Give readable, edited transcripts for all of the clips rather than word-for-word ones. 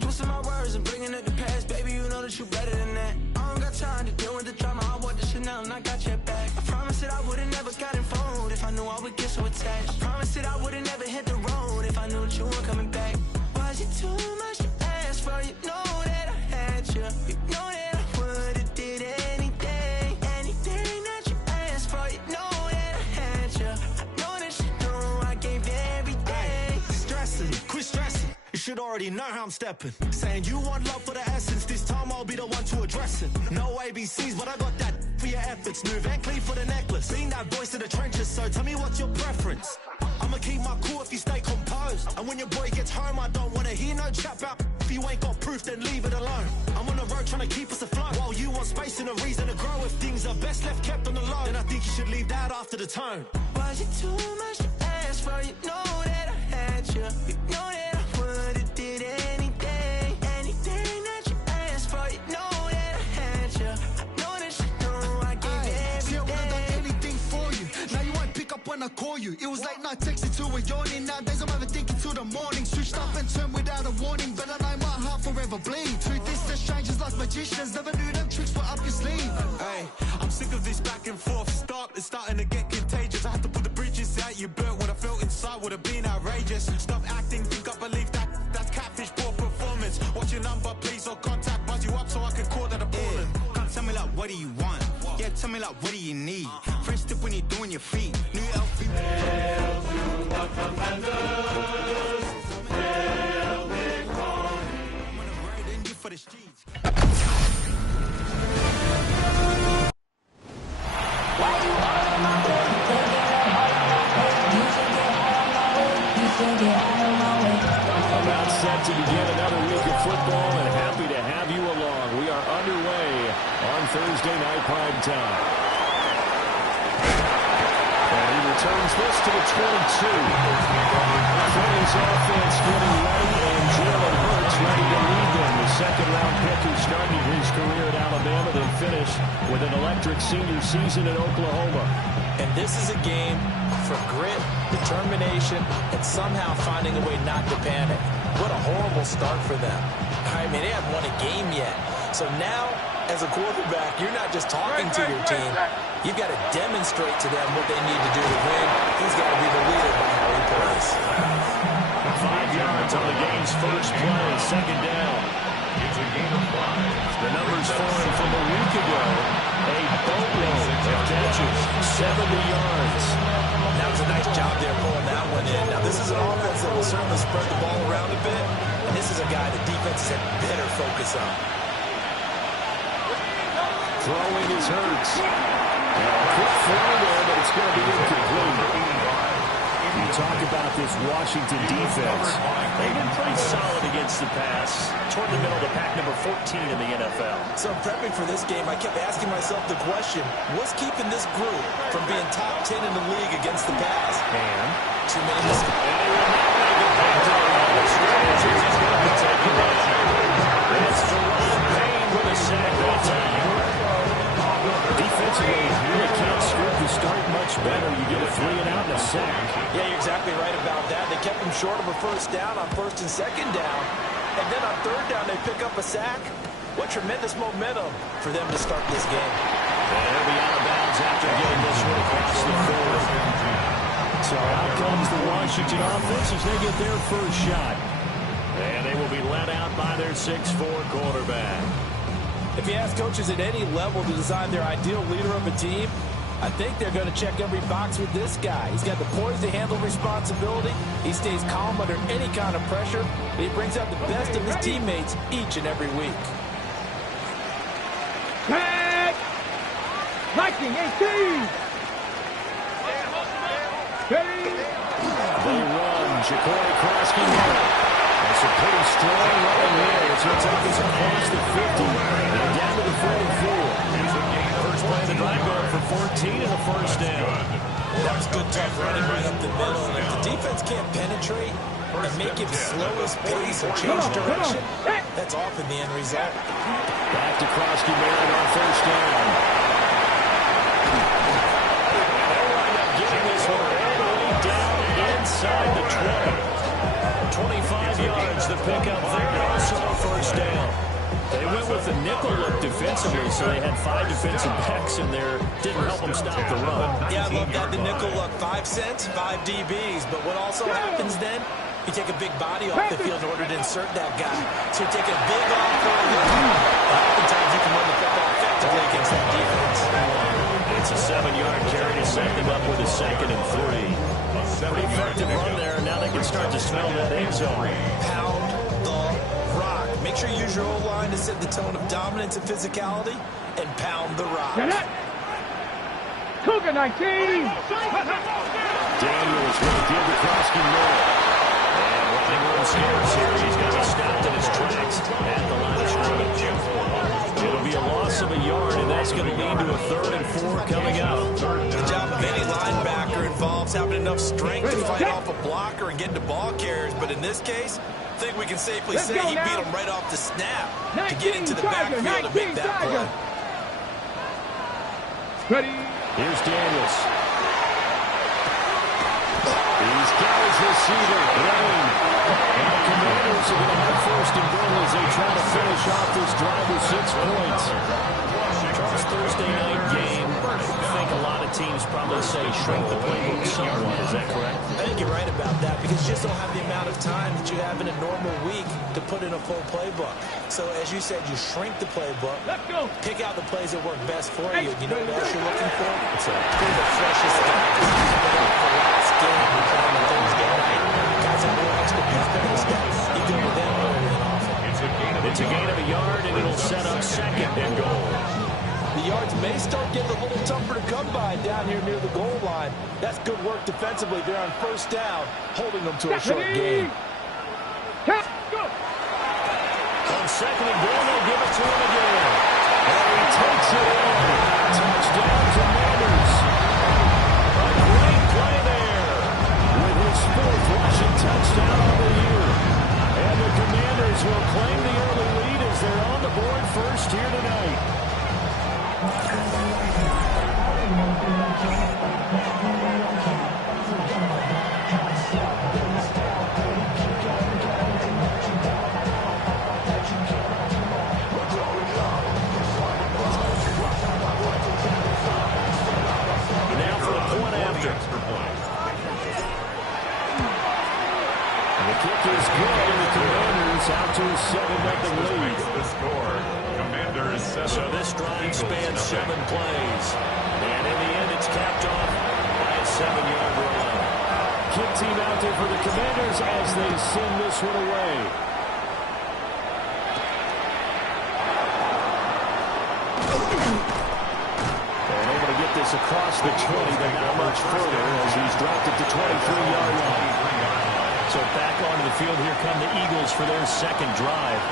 Twisting my words and bringing it to pass, baby, you know that you better than that. I don't got time to deal with the drama, I want the Chanel and I got your back. I promise that I would've never gotten phone if I knew I would get so attached. I promise that I would've never hit the road if I knew that you weren't coming back. Was it too much to ask for? You know that I had you. You know that I would've did anything, anything that you asked for. You know that I had you. I know that you know I gave everything. Stressing, quit stressing. You should already know how I'm stepping. Saying you want love for the essence, this time I'll be the one to address it. No ABCs, but I got that for your efforts. New Van Cleef for the necklace. Being that voice in the trenches, so tell me what's your preference. I'ma keep my cool if you stay composed. And when your boy gets home, I don't wanna hear no chat about. If you ain't got proof, then leave it alone. I'm on the road trying to keep us afloat, while you want space and a reason to grow. If things are best left kept on the low, then I think you should leave that after the tone. Was it too much to ask for? You know that I had you. You know that I would've did anything, anything that you asked for. You know that I had you. I know that you know I gave everything. See, I would've done anything for you. Now you won't pick up when I call you. It was late night texting till we're yawning. Nowadays I'm overthinking till the morning. Switched up and turned without a warning, but I know my heart forever bleeds. Truth is, the strangers like magicians. Never knew them tricks were up your sleeve. Hey, I'm sick of this back and forth. It's starting to get contagious. I had to put the bridges out you burnt. What I felt inside would have been outrageous. Stop acting, think I believe that. That's catfish, poor performance. What's your number, please, or contact. Buzz you up so I can call that appalling. Come tell me like, what do you want? Yeah, tell me like, what do you need? Fresh tip when you're doing your feet. New LV. Hail to the commanders. Hail victory. I'm gonna ride in you for the streets. About set to begin another week of football, and happy to have you along. We are underway on Thursday night prime time. And he returns this to the 22. Philly's offense getting ready, and Jalen Hurts ready to lead them. The second-round pick who started his career at Alabama, then finished with an electric senior season at Oklahoma. And this is a game for grit, determination, and somehow finding a way not to panic. What a horrible start for them. I mean, they haven't won a game yet. So now, as a quarterback, you're not just talking to your team. You've got to demonstrate to them what they need to do to win. He's got to be the leader by how he plays. 5 yards on the game's first play, second down. It's a game of 5. The numbers for him from a week ago. A boatload of catches, 70 yards. That was a nice job there pulling that one in. Now, this is an offense that will certainly spread the ball around a bit, and this is a guy the defenses had better focus on. Throwing is Hurts. Quick throw there, but it's going to be incomplete. You talk about this Washington defense. They've been pretty solid against the pass. Toward the middle of the pack, number 14 in the NFL. So prepping for this game, I kept asking myself the question, what's keeping this group from being top 10 in the league against the pass? And too many mistakes. And he will not make it back to the line of scrimmage. He's going to be taken down. It's Jerome Payne with a sack that time. Defensively, you really can't script the start much better. You get a 3-and-out and a sack. Yeah, you're exactly right about that. They kept him short of a first down on first and second down. And then on third down, they pick up a sack. What tremendous momentum for them to start this game. And he'll be out of bounds after getting this one across the field. So out comes the Washington offense as they get their first shot. And they will be led out by their 6'4" quarterback. If you ask coaches at any level to design their ideal leader of a team, I think they're going to check every box with this guy. He's got the poise to handle responsibility. He stays calm under any kind of pressure. And he brings out the best of his teammates each and every week. Liking 18. They run. Ja'Cory Krosky. It's a pretty strong running here. It's going to take us across the 50 and down to the 44. First play of the drive going for 14 and a first down. That was good, tough running right up the middle. And if the defense can't penetrate and make him slow his pace or change direction, that's often the end result. Back to Krosky-Marin on first down. They'll wind up getting this one all the way down inside the 20. 25 yards the pickup there, also a first down. They went with the nickel look defensively, so they had 5 defensive backs in there. Didn't help them stop the run. Yeah, I love that, the nickel look. 5 cents, 5 DBs. But what also happens then, you take a big body off the field in order to insert that guy. So you take a big off for a little. Oftentimes you can run the football effectively against that defense. It's a 7-yard carry to set them up with a 2nd and 3. Pretty effective run there. Now they can start to smell that end zone. Pound the rock. Make sure you use your O-line to set the tone of dominance and physicality, and pound the rock. Cougar 19! Daniels will give the Krosky-Marin. And running room scares here. He's got to stopped in his tracks at the line of scrimmage. It'll be a loss of a yard, and that's going to lead to a 3rd and 4 coming up. The job of any linebacker involves having enough strength to fight off a blocker and get into ball carriers. But in this case, I think we can safely say he beat him right off the snap to get into the backfield and make that play. Ready? Here's Daniels. He's got his receiver, Lane. And the Commanders are going to have 1st and goal as they try to finish off this drive with 6 points. Charles, Thursday night game. I think a lot of teams probably say shrink the playbook somewhat. Is that correct? I think you're right about that because you just don't have the amount of time that you have in a normal week to put in a full playbook. So as you said, you shrink the playbook, pick out the plays that work best for you. You know what else you're looking for? It's the freshest guy. The last game we played on Thursday night. Guys that will watch the best better steps. You go with them early and often. It's a gain of a yard, and it'll set up 2nd and goal. The yards may start getting a little tougher to come by down here near the goal line. That's good work defensively there on 1st down, holding them to a short gain. On 2nd and goal, they'll give it to him again. And he takes it in. Touchdown, Commanders. A great play there with his 4th rushing touchdown of the year. And the Commanders will claim the early lead as they're on the board first here tonight. Now for the point after. And the kick is good, and the Commanders out to a 7-0 lead. The score. Commanders 7. So this drive spans 7 plays. And in the end, it's capped off by a 7-yard run. Kick team out there for the Commanders as they send this one away. And able to get this across the 20, but not much further as he's dropped it to 23-yard line. So back onto the field, here come the Eagles for their 2nd drive.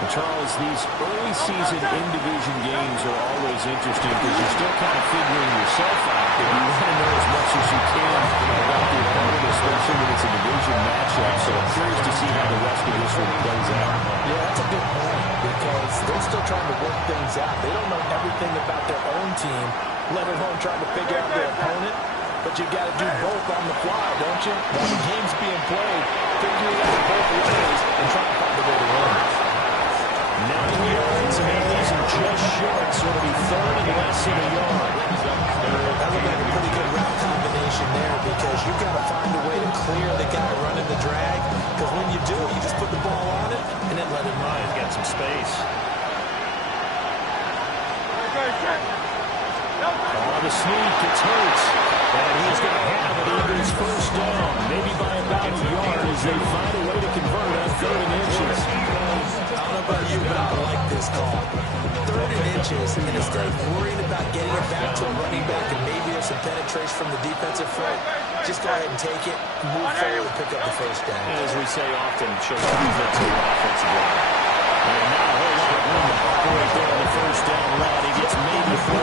And Charles, these early season in-division games are always interesting because you're still kind of figuring yourself out, but you want to know as much as you can about the opponent, especially when it's a division matchup. So I'm curious to see how the rest of this one plays out. Yeah, that's a good point because they're still trying to work things out. They don't know everything about their own team, let alone trying to figure out their opponent. But you got to do both on the fly, don't you? While the game's being played, figure it out both ways and try to find a way to win. 9 yards, and these are just short, so it'll be 3rd and less than a yard. That looked like a pretty good route combination there because you've got to find a way to clear the guy running the drag. Because when you do, you just put the ball on it and then let it run. He's got some space. On the sneak, it's Hurts. And he's going to have it Eagles 1st down, maybe by about a yard as they find a way to convert on 3rd and inches. I don't know about you, but I like this call. 3rd and inches, and instead of worrying about getting it back to a running back and maybe there's some penetration from the defensive front, just go ahead and take it, move forward, and pick up the 1st down. And as we say often, shows defense and offensive line. And now a whole lot of room to operate there on the 1st down route. He gets maybe 3.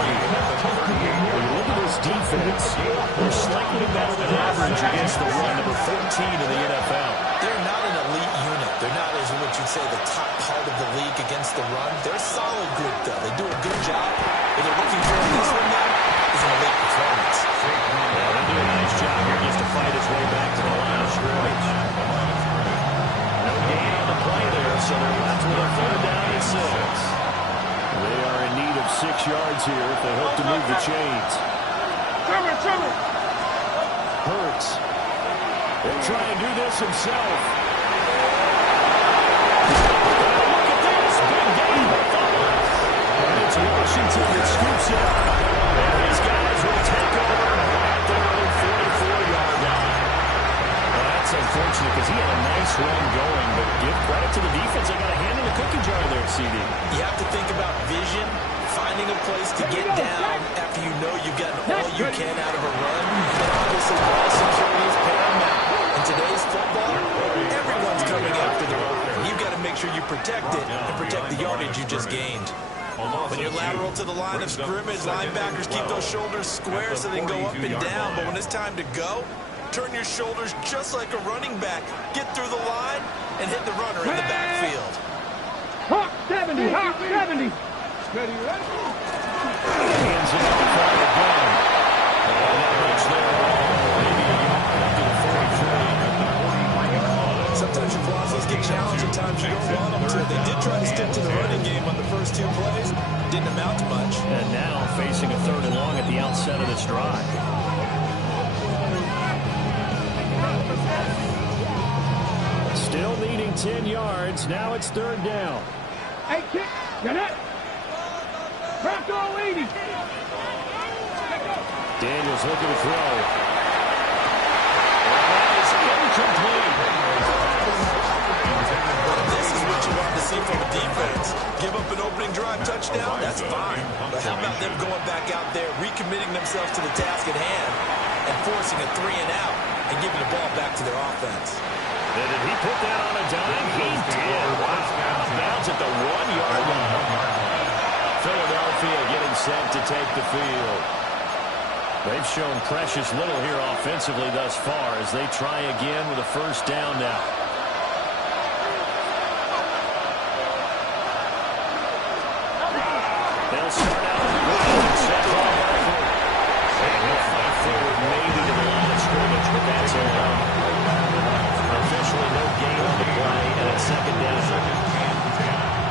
When you look at this defense. They're slightly better than average against the run, number 14 in the NFL. They're not an elite unit. They're not, as what you'd say, the top part of the league against the run. They're a solid group, though. They do a good job. What they're looking for in this one now is an elite performance. Yeah, they do a nice job here just to fight his way back to the line of scrimmage. No gain on the play there, so they're left with a 3rd down and 6. They are in need of 6 yards here if they hope to move the chains. Hurts. He'll try and do this himself. Look at this. Big game. And it's Washington that scoops it up. And these guys will take over at their own 44-yard line. Well, that's unfortunate because he had a nice run going, but give credit to the defense. They got a hand in the cookie jar there, CD. You have to think about vision, finding a place to get down after you know you've gotten all you can out of a run. And obviously, ball security is paramount. In today's football, everyone's coming after the rock. You've got to make sure you protect it and protect the yardage you just gained. When you're lateral to the line of scrimmage, linebackers keep those shoulders square so they can go up and down. But when it's time to go, turn your shoulders just like a running back. Get through the line and hit the runner in the backfield. Hawk 70, Hawk 70. Hands it off out of the gun. Sometimes your velocities get challenged, sometimes you don't want them to. They did try to stick to the running game on the first 2 plays. Didn't amount to much. And now facing a 3rd and long at the outset of this drive. Still needing 10 yards. Now it's 3rd down. Hey, kick. Get it. Craft all 80. Daniels looking to throw. That is incomplete. This is what you want to see from a defense. Give up an opening drive touchdown, that's fine. But how about them going back out there, recommitting themselves to the task at hand, and forcing a 3 and out, and giving the ball back to their offense. Did he put that on a dime? He did. Wow. Bounce at the 1-yard line. Philadelphia getting set to take the field. They've shown precious little here offensively thus far as they try again with a 1st down now. They'll start out with the ground. Set ball backward. And he'll fight forward maybe to the line of scrimmage, but that's all. Officially no gain on the play, and it's 2nd down.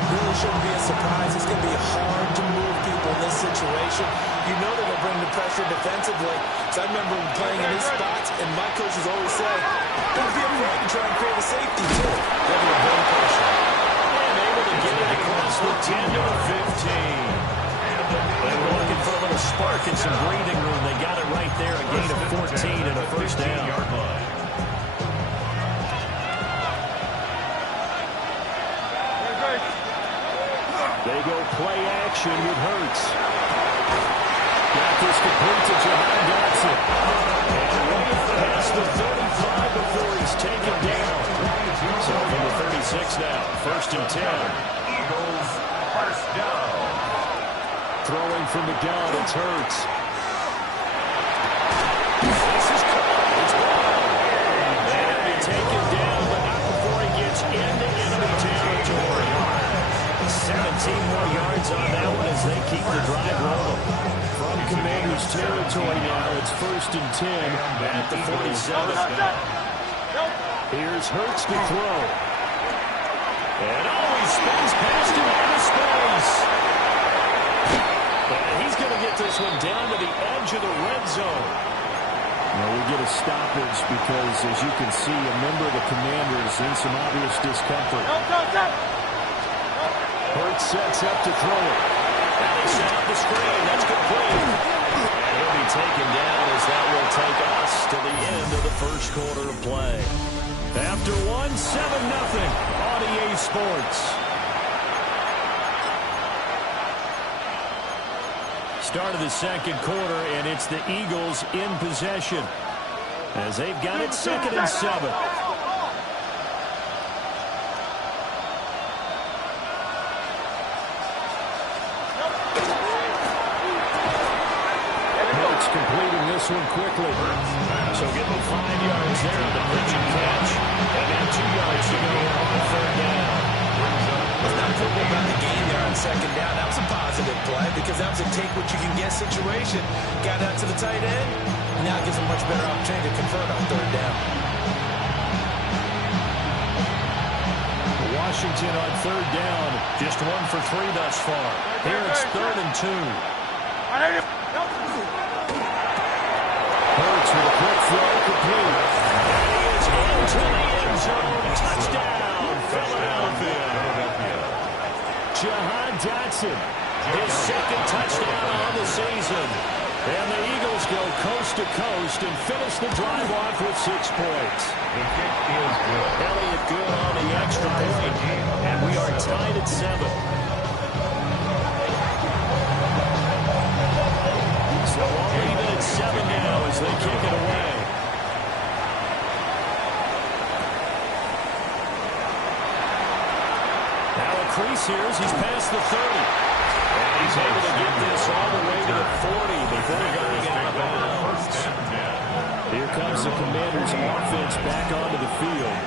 Really shouldn't be a surprise. It's going to be hard to move people in this situation. You know they're going to bring the pressure defensively. So I remember playing in these spots, and my coaches always say, don't be afraid to try and create a safety, too. They're going to bring pressure. And able to get it across the 10 to the 15. They were looking for a little spark and some breathing room. They got it right there, a gain of 14 and a 1st down. They go play action with Hurts. Got this complete to Jahan Dotson. And way past the 35 before he's taken down. So from the 36 now, 1st and 10. Eagles, 1st down. Throwing from the gun, it's Hurts. This is caught. It's gone. And he'll be taken down, but not before he gets into enemy territory. 17 more yards on that one as they keep the drive rolling. From Commanders territory now, it's 1st and 10 at the 47. Here's Hurts to throw. And he spins past him into space. And he's going to get this one down to the edge of the red zone. Well, we get a stoppage because, as you can see, a member of the Commanders in some obvious discomfort. Hurts sets up to throw it. And they set up the screen. That's complete. And he'll be taken down as that will take us to the end of the 1st quarter of play. After 1, 7-0 on EA Sports. Start of the 2nd quarter, and it's the Eagles in possession as they've got it 2nd and 7. Complete this one quickly. So give him 5 yards there on the pitch and catch. And now 2 yards to go on third down. Let's not football about the game there on second down. That was a positive play because that was a take what you can get situation. Got out to the tight end. Now it gives a much better opportunity to convert on third down. Washington on third down. Just 1 for 3 thus far. Here it's 3rd and 2. Hurts with a quick throw, complete. And he is into the end zone. Touchdown, Philadelphia. Jahan Dotson, his 2nd touchdown on the season. And the Eagles go coast to coast and finish the drive off with 6 points. The kick is good. Elliott good on the extra point. And we are tied at 7. So all even at 7 now as they kick it away. Now a crease here as he's past the 30. And he's able to get this all the way to the 40 before going out of bounds. Here comes the Commanders' offense back onto the field.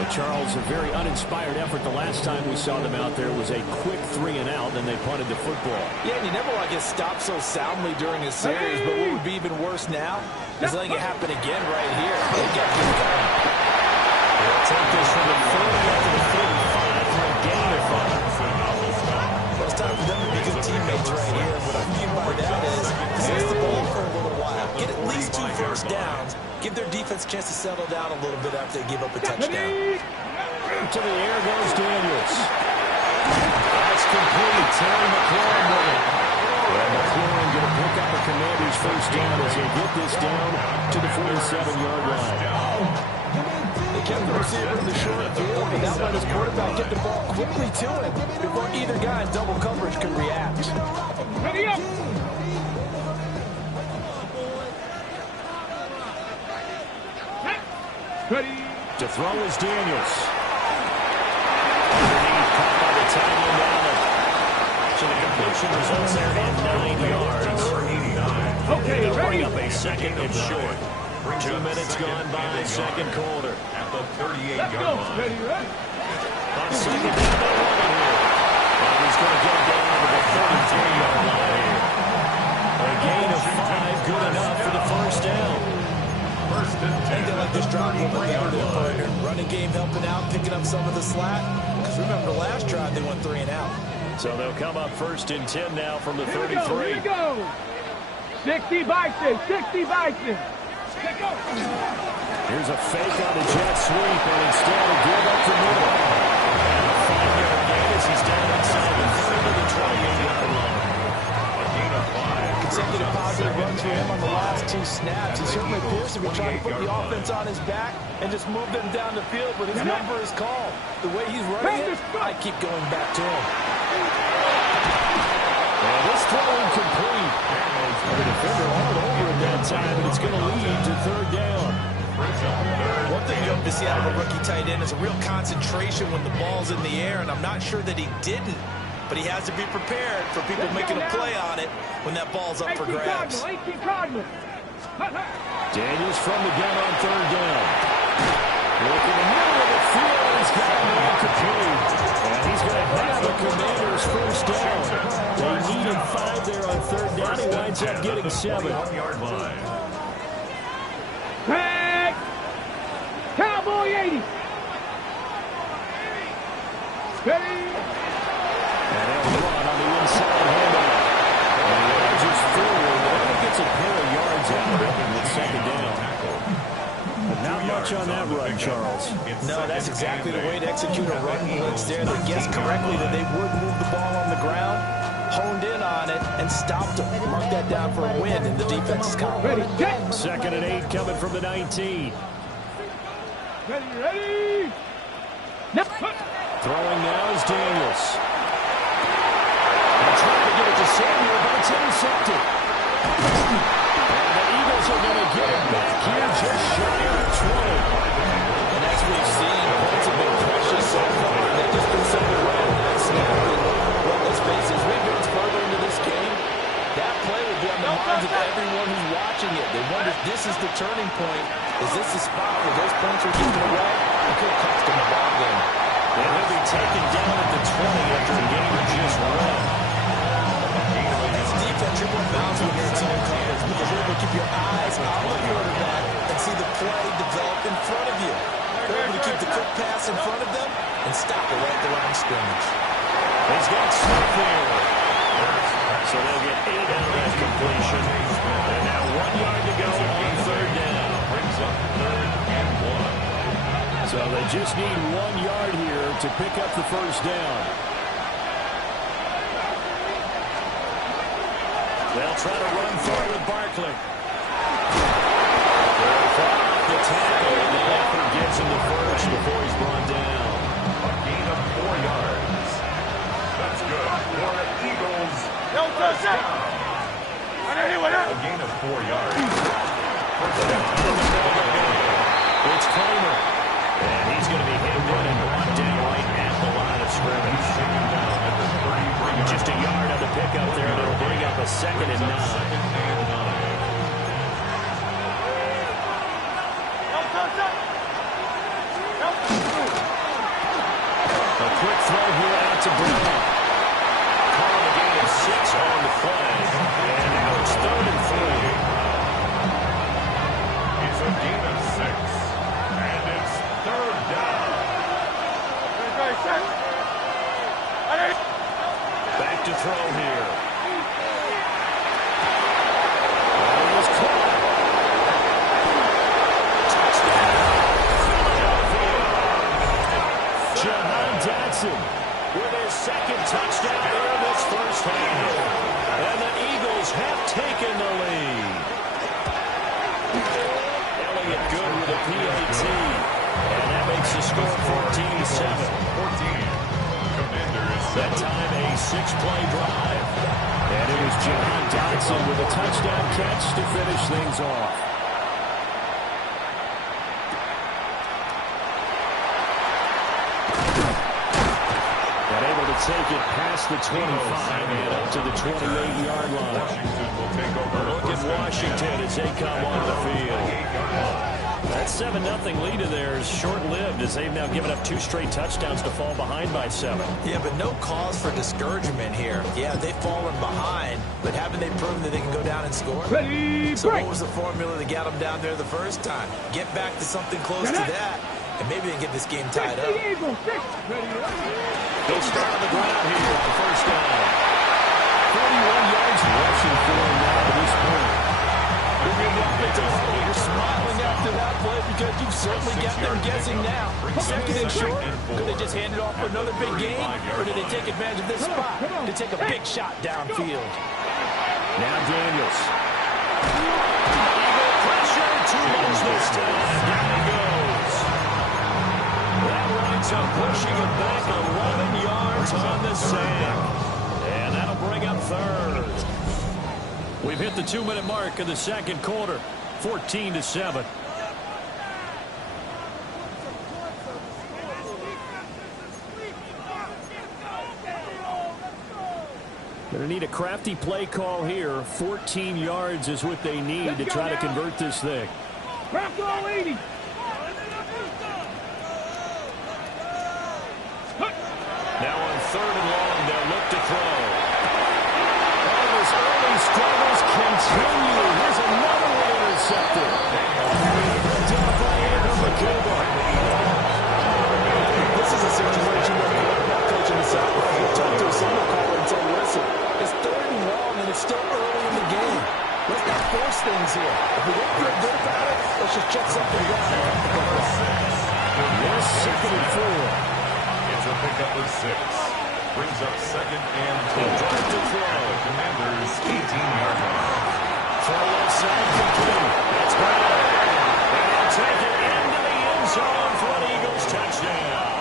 But Charles, a very uninspired effort. The last time we saw them out there was a quick 3 and out, then they punted the football. Yeah, and you never want to get stopped so soundly during a series, but what would be even worse now is letting it happen again right here. They got this guy. They'll take this from the 40 up to the 35 for a gain of 5. Well, it's time for them to be good teammates right here. What I mean by that is seize the ball for a little while. Get at least 2 first downs. Give their defense a chance to settle down a little bit after they give up a touchdown. To the air goes Daniels. That's complete. Terry McLaurin with it. And McLaurin going to pick up a Commander's first down as they get this down to the 47-yard line. They kept the receiver in the short field, and that let his quarterback get the ball quickly to him before either guy in double coverage could react. Ready up. Ready. To throw is Daniels. Underneath, caught by the tight end Allen. So the completion results there in 9 yards. Okay, They'll bring ready. up a 2nd and short. 2 minutes gone by, 2nd quarter. At the Let's 38-yard go. line. Ready, ready. On 2nd down, they run it here. And he's going to get down to the 33-yard line here. A gain of 5, good enough for the first down. And they like this drive with their partner. Running game helping out, picking up some of the slack. Because remember, the last drive they went 3 and out. So they'll come up 1st and 10 now from the 33. Here we go. 60 Bison. 60 Bison. Let's go. Here's a fake on the jet sweep, and instead of give up the middle. And a 5-yard gain as he's down inside the 30 to the 28-yard line. A gain of 5. Consecutive positive runs for him on the last 2 snaps. He certainly appears to be trying to put the offense on his back and just move them down the field, but his number is called. The way he's running it, I keep going back to him. And this throw incomplete. The defender all over at that time, and it's going to lead to 3rd down. One thing you hope to see out of a rookie tight end is a real concentration when the ball's in the air, and I'm not sure that he didn't, but he has to be prepared for people making a play on it when that ball's up for grabs. 18 Cardinals. Daniels from the gun on 3rd down. Look in the middle of the field, he's got a man complete. And he's going to have the Commanders' first down. They needed 5 there on 3rd down. He winds up getting 7. 1-yard line. Back. Cowboy 80. Ready. And they'll run on the inside handoff. And Rodgers forward. Only gets a pair of yards out of it with 2nd down. But not much on that run, Charles. No, that's exactly the way to execute a run blitz there. They guessed correctly that they would move the ball on the ground, honed in on it, and stopped them. Mark that down for a win in the defense's column. Ready. Check. 2nd and 8 coming from the 19. Ready. Ready. Now. Throwing now is Daniels. They're trying to get it to Samuel, but it's intercepted. And the Eagles are going to get it back here just shy of 20. And as we've seen, points have been precious so far. They've just been sent away. That's well, let's face it, as we advance further into this game, that play will be on the minds of everyone who's watching point, is this the spot where those points are given away? It could cost them a ball game. And he'll be taken down at the 20 after a game he just won. As defense, you're more balanced when you're in zone coverage because you're able to keep your eyes on the quarterback and see the play develop in front of you. They're able to keep the quick pass in front of them and stop it right at the line of scrimmage. He's got Smith there. So they'll get 8 out of that completion. And now 1 yard to go on third down. Brings up 3rd and 1. So they just need 1 yard here to pick up the first down. They'll try to run forward with Barkley. They'll fall off the tackle, and the effort gets him the first before he's brought down. A gain of 4 yards. That's good for the Eagles. First down. A gain of 4 yards. First down. It's Kramer. And he's going to be hit and brought down right at the line of scrimmage. Just a yard on the pickup there, and it'll bring up a 2nd and 9. A quick throw here out to Brown. Calling a gain of 6 on the play. And now it's 3rd and 3. It's a gain of 6. And it's 3rd down. Back to throw here. That was caught. Touchdown. Jahan Dotson with his 2nd touchdown here in this first half. And the Eagles have taken the lead. Elliott good with a PAT. And that makes the score 14-7. 14. That time a 6-play drive. And it was Jahan Dotson with a touchdown catch to finish things off. And able to take it past the 25 and up to the 28-yard line. Washington will take over. Look at Washington as they come on the field. That 7-0 lead of theirs short-lived as they've now given up 2 straight touchdowns to fall behind by 7. Yeah, but no cause for discouragement here. Yeah, they've fallen behind, but haven't they proven that they can go down and score? Ready, so break. what was the formula that got them down there the first time? Get back to something close to that, and maybe they can get this game tied up. They'll start on the ground here on first down. 41 yards rushing for him now at this point. You're smiling after that play because you've certainly got them guessing now. 2nd and short. Could they just hand it off for another big game? Or did they take advantage of this spot to take a big shot downfield? Now Daniels. Eagle pressure. Too much this time. Down he goes. That winds up pushing it back 11 yards on the sack. And that'll bring up 3rd. We've hit the 2-minute mark in the 2nd quarter. 14-7. Going to need a crafty play call here. 14 yards is what they need to try to convert this thing. Now on 3rd and long, they'll look to throw. His early struggles continue. Here's another one intercepted. Picked up by Andrew McKibben. This is a situation where the quarterback coach in the sideline will talk to a signal caller and say, listen, it's 3rd and long and it's still early in the game. Let's not force things here. If we don't feel good about it, let's just check something down. Yes, 2nd and 4. It's a pickup of 6. Brings up 2nd and 2. Drive to throw. The Commanders' 18-yard line. Throw left side complete. That's Brown. And he'll take it into the end zone for an Eagles touchdown.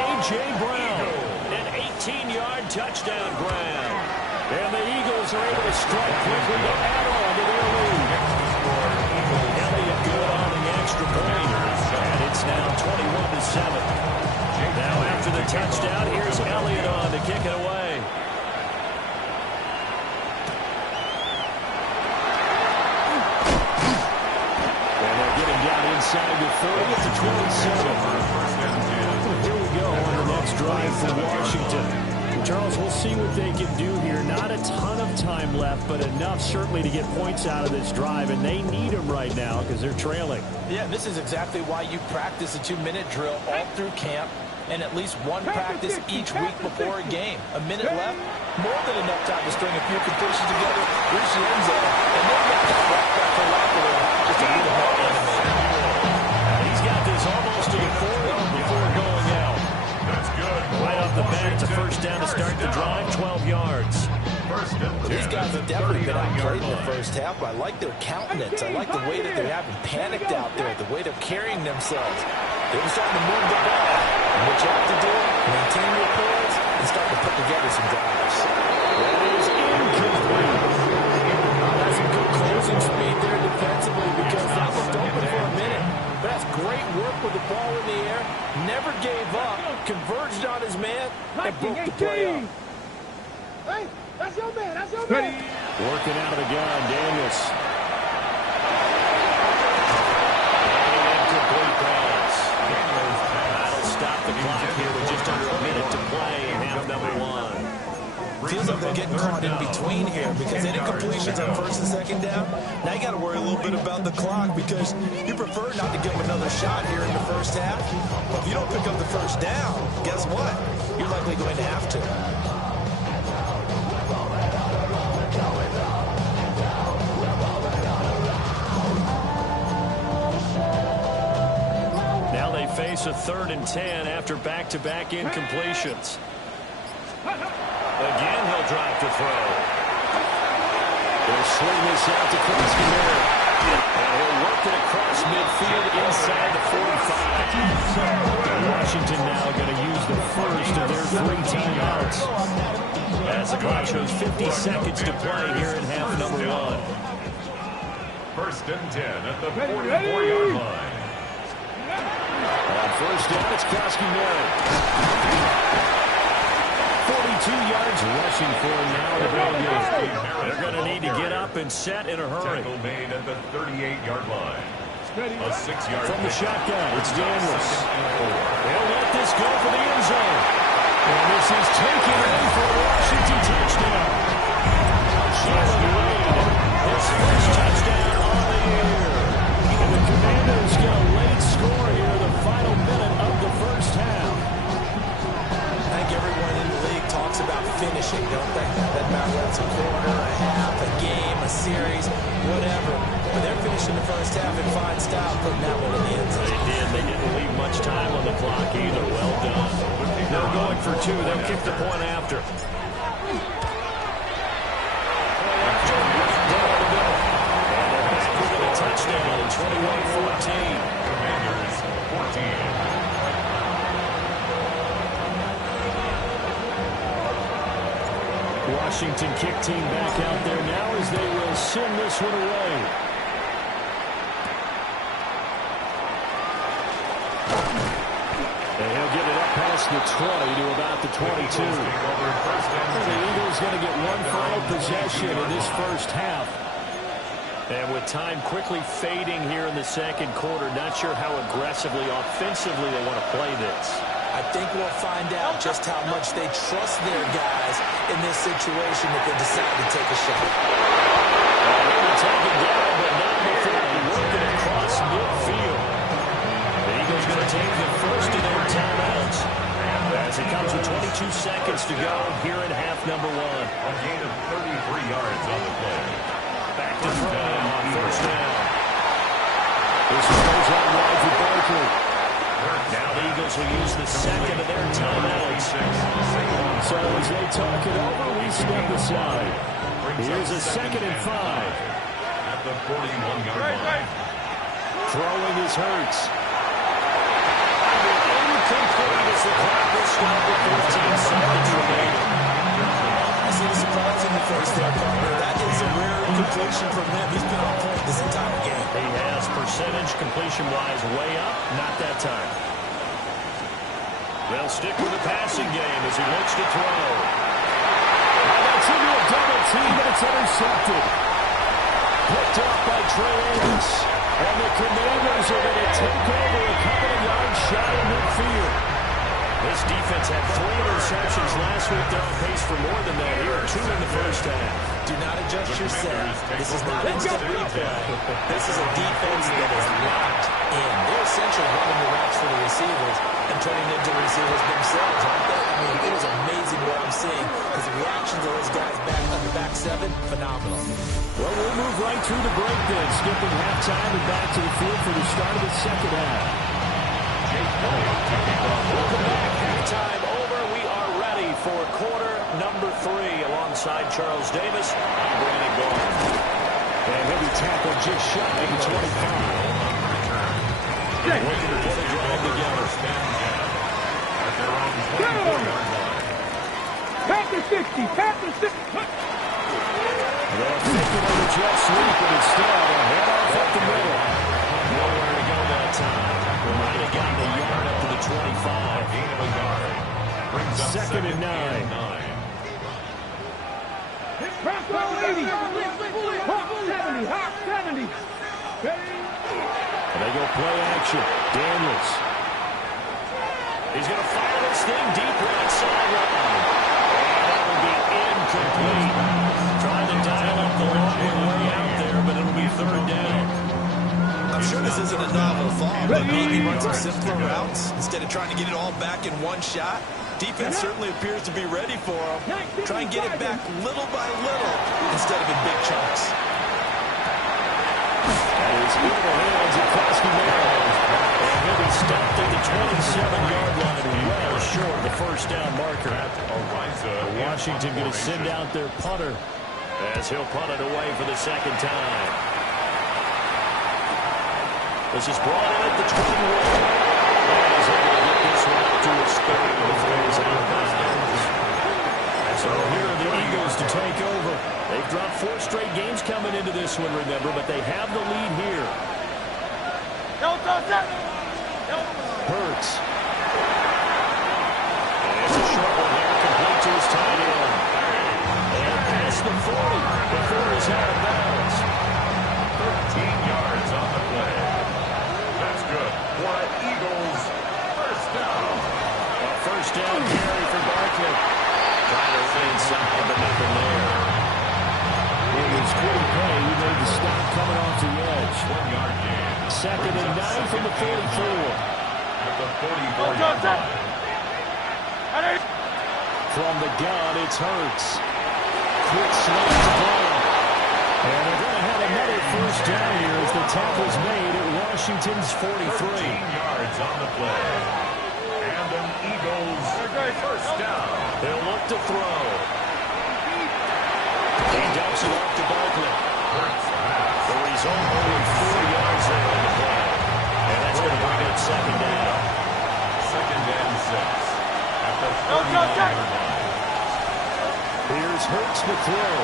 A.J. Brown. An 18-yard touchdown grab. And the Eagles are able to strike quickly to add on to their lead. Elliott good on the extra point. And it's now 21-7. Now after the touchdown, here's Elliott on to kick it away. inside the 30 at the 27. Here we go on the next drive for Washington. Charles, we'll see what they can do here. Not a ton of time left, but enough certainly to get points out of this drive, and they need them right now because they're trailing. Yeah, this is exactly why you practice a 2-minute drill all through camp and at least one practice each week before a game. A minute left, more than enough time to string a few completions together, reach the end zone, and then get that walk back to locker room just a little more animated. He's got this almost to the 40 before going out. That's good. Right off the bat, it's a first down to start the drive, 12 yards. These guys have definitely been outplayed in the first half, but I like their countenance. I like the way that they haven't panicked out there, the way they're carrying themselves. They're starting to move the ball. And what you have to do, maintain your poise and start to put together some drives. That is incomplete. That's some good closing speed there defensively because that looked open for a minute. But that's great work with the ball in the air. Never gave up, converged on his man, and broke the play up. Hey, that's your man. That's your man. Working out of the gun, Daniels. Incomplete pass. That'll stop the clock here with just under a minute to play in half number one. Feels like they're getting caught in between here because they did completions on first and second down. Now you got to worry a little bit about the clock because you prefer not to give them another shot here in the first half. But if you don't pick up the first down, guess what? You're likely going to have to. Now they face a 3rd and 10 after back-to-back incompletions. Again, he'll drive to throw. He'll swing this out to Kraskamir. And he'll work it across midfield inside the 45. Washington now going to use the first of their 3 timeouts. As the clock shows 50 seconds to play here in half number one. 1st and 10 at the 44-yard line. On first down, it's Kraskamir. 42 yards rushing for him now. They're going to need to get up and set in a hurry. Tackle made at the 38-yard line. A 6-yard from the shotgun. It's Daniels. They'll let this go for the end zone. And this is taken in for a Washington touchdown. Jalen Wade, his first touchdown on the year. And the Commanders get a late score here in the final minute of the first half. I think everyone in the league talks about finishing, don't they? That matter whether it's a quarter, a half, a game, a series, whatever. But they're finishing the first half in fine style, putting that one in the end zone. They did. They didn't leave much time on the clock either. Well done. They're going for 2. They'll kick the point after. Touchdown, 21-14. Commanders 14. Washington kick team back out there now as they will send this one away. And he'll get it up past the 20 to about the 22. The Eagles going to get one final possession in this first half. And with time quickly fading here in the second quarter, not sure how aggressively, offensively they want to play this. I think we'll find out just how much they trust their guys in this situation if they decide to take a shot. They will take it down, but not before they work it across midfield. The Eagles going to take the first of their timeouts as it comes with 22 seconds to go here in half number one. A gain of 33 yards on the play. Back to throw on first down. This one goes out wide for Barkley. Now the Eagles will use the second of their timeouts. So as they talk it over, we step aside. Here's a 2nd and 5. At the 41-yard line. Throwing is Hurts. Incomplete as the clock will stop with 13 seconds remaining. I see the surprise in the face there, partner. That is a rare completion from him. He's been on point this entire game. He has percentage completion-wise way up, not that time. They'll stick with the passing game as he looks to throw. That's into a double team, but it's intercepted. Picked up by Trey Amos. And the Commanders are going to take over a couple of yards shy of midfield. This defense had 3 interceptions last week. They're on pace for more than that here. 2 in the first half. Do not adjust your set. This is not instant replay. This is a defense that is locked in. They're essentially running the routes for the receivers and turning into the receivers themselves, aren't they? I mean, it is amazing what I'm seeing because the reactions of those guys back on the back 7, phenomenal. Well, we'll move right through the break then, skipping halftime and back to the field for the start of the second half. Welcome back. Halftime over. We are ready for quarter number 3 alongside Charles Davis. I'm Brandon Gaul. And heavy tackle just shy of 25. Looking to put a drive together. Tap the 60. Tap the 60. They're thinking of the jet sweep, but instead a head off up the middle. Nowhere to go that time. Might have gotten a yard up to the 25. Gain of a yard. Brings up Second and 9. Bronco 80. Hawk 70. Hawk 70. And they go play action. Daniels. He's going to fire this thing deep right sideline. And that will be incomplete. Trying to dial up the long way out there, but it'll be third down. I'm sure this isn't a novel thought, but maybe run some simpler routes instead of trying to get it all back in one shot. Defense certainly appears to be ready for him. Try and get it back little by little instead of in big chunks. That is into the hands of Costumero. And he'll be stopped at the 27-yard line, well short of the first down marker. Washington going to send out their punter as he'll punt it away for the second time. This is brought in at the 21. And he's able to get this one up to his 30 before he's out of bounds. So here are the Eagles to take over. They've dropped 4 straight games coming into this one, remember, but they have the lead here. Hurts. And it's a short one here, complete to his tight end. And past the 40 before he's out of bounds. 13 yards on the play. That's good. For Eagles, first down. A first down carry for Barkley. Trying to run inside, but nothing there. It was pretty pay. He made the stop coming off the edge. 1 yard gain. Second and 9 from the 44. At the 44-yard line. From the gun, it's Hurts. Quick slant to Brown. And they're going to have another first down here as the tackle's made at Washington's 43. 13 yards on the play. And an Eagles first down. They'll look to throw. He dumps it off to Barkley. The result, only 4 yards there in the play. And that's going to bring up second down. Second and 6. At the 39-yard line. Here's Hurts to throw.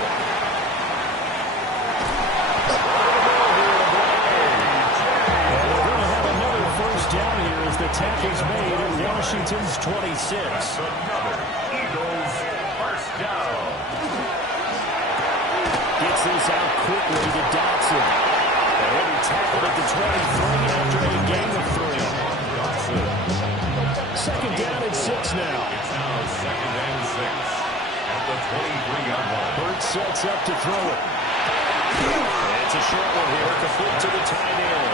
And we're going to have another first down here as the tackle's made at Washington's 26. That's another Eagles first down. Gets this out quickly to Dotson. And he'll be tackled at the 23 after a gain of 3. Second down and 6 now. It's now second and 6. At the 23-yard line. Hurts sets up to throw it. And it's a short one here, complete to the tight end.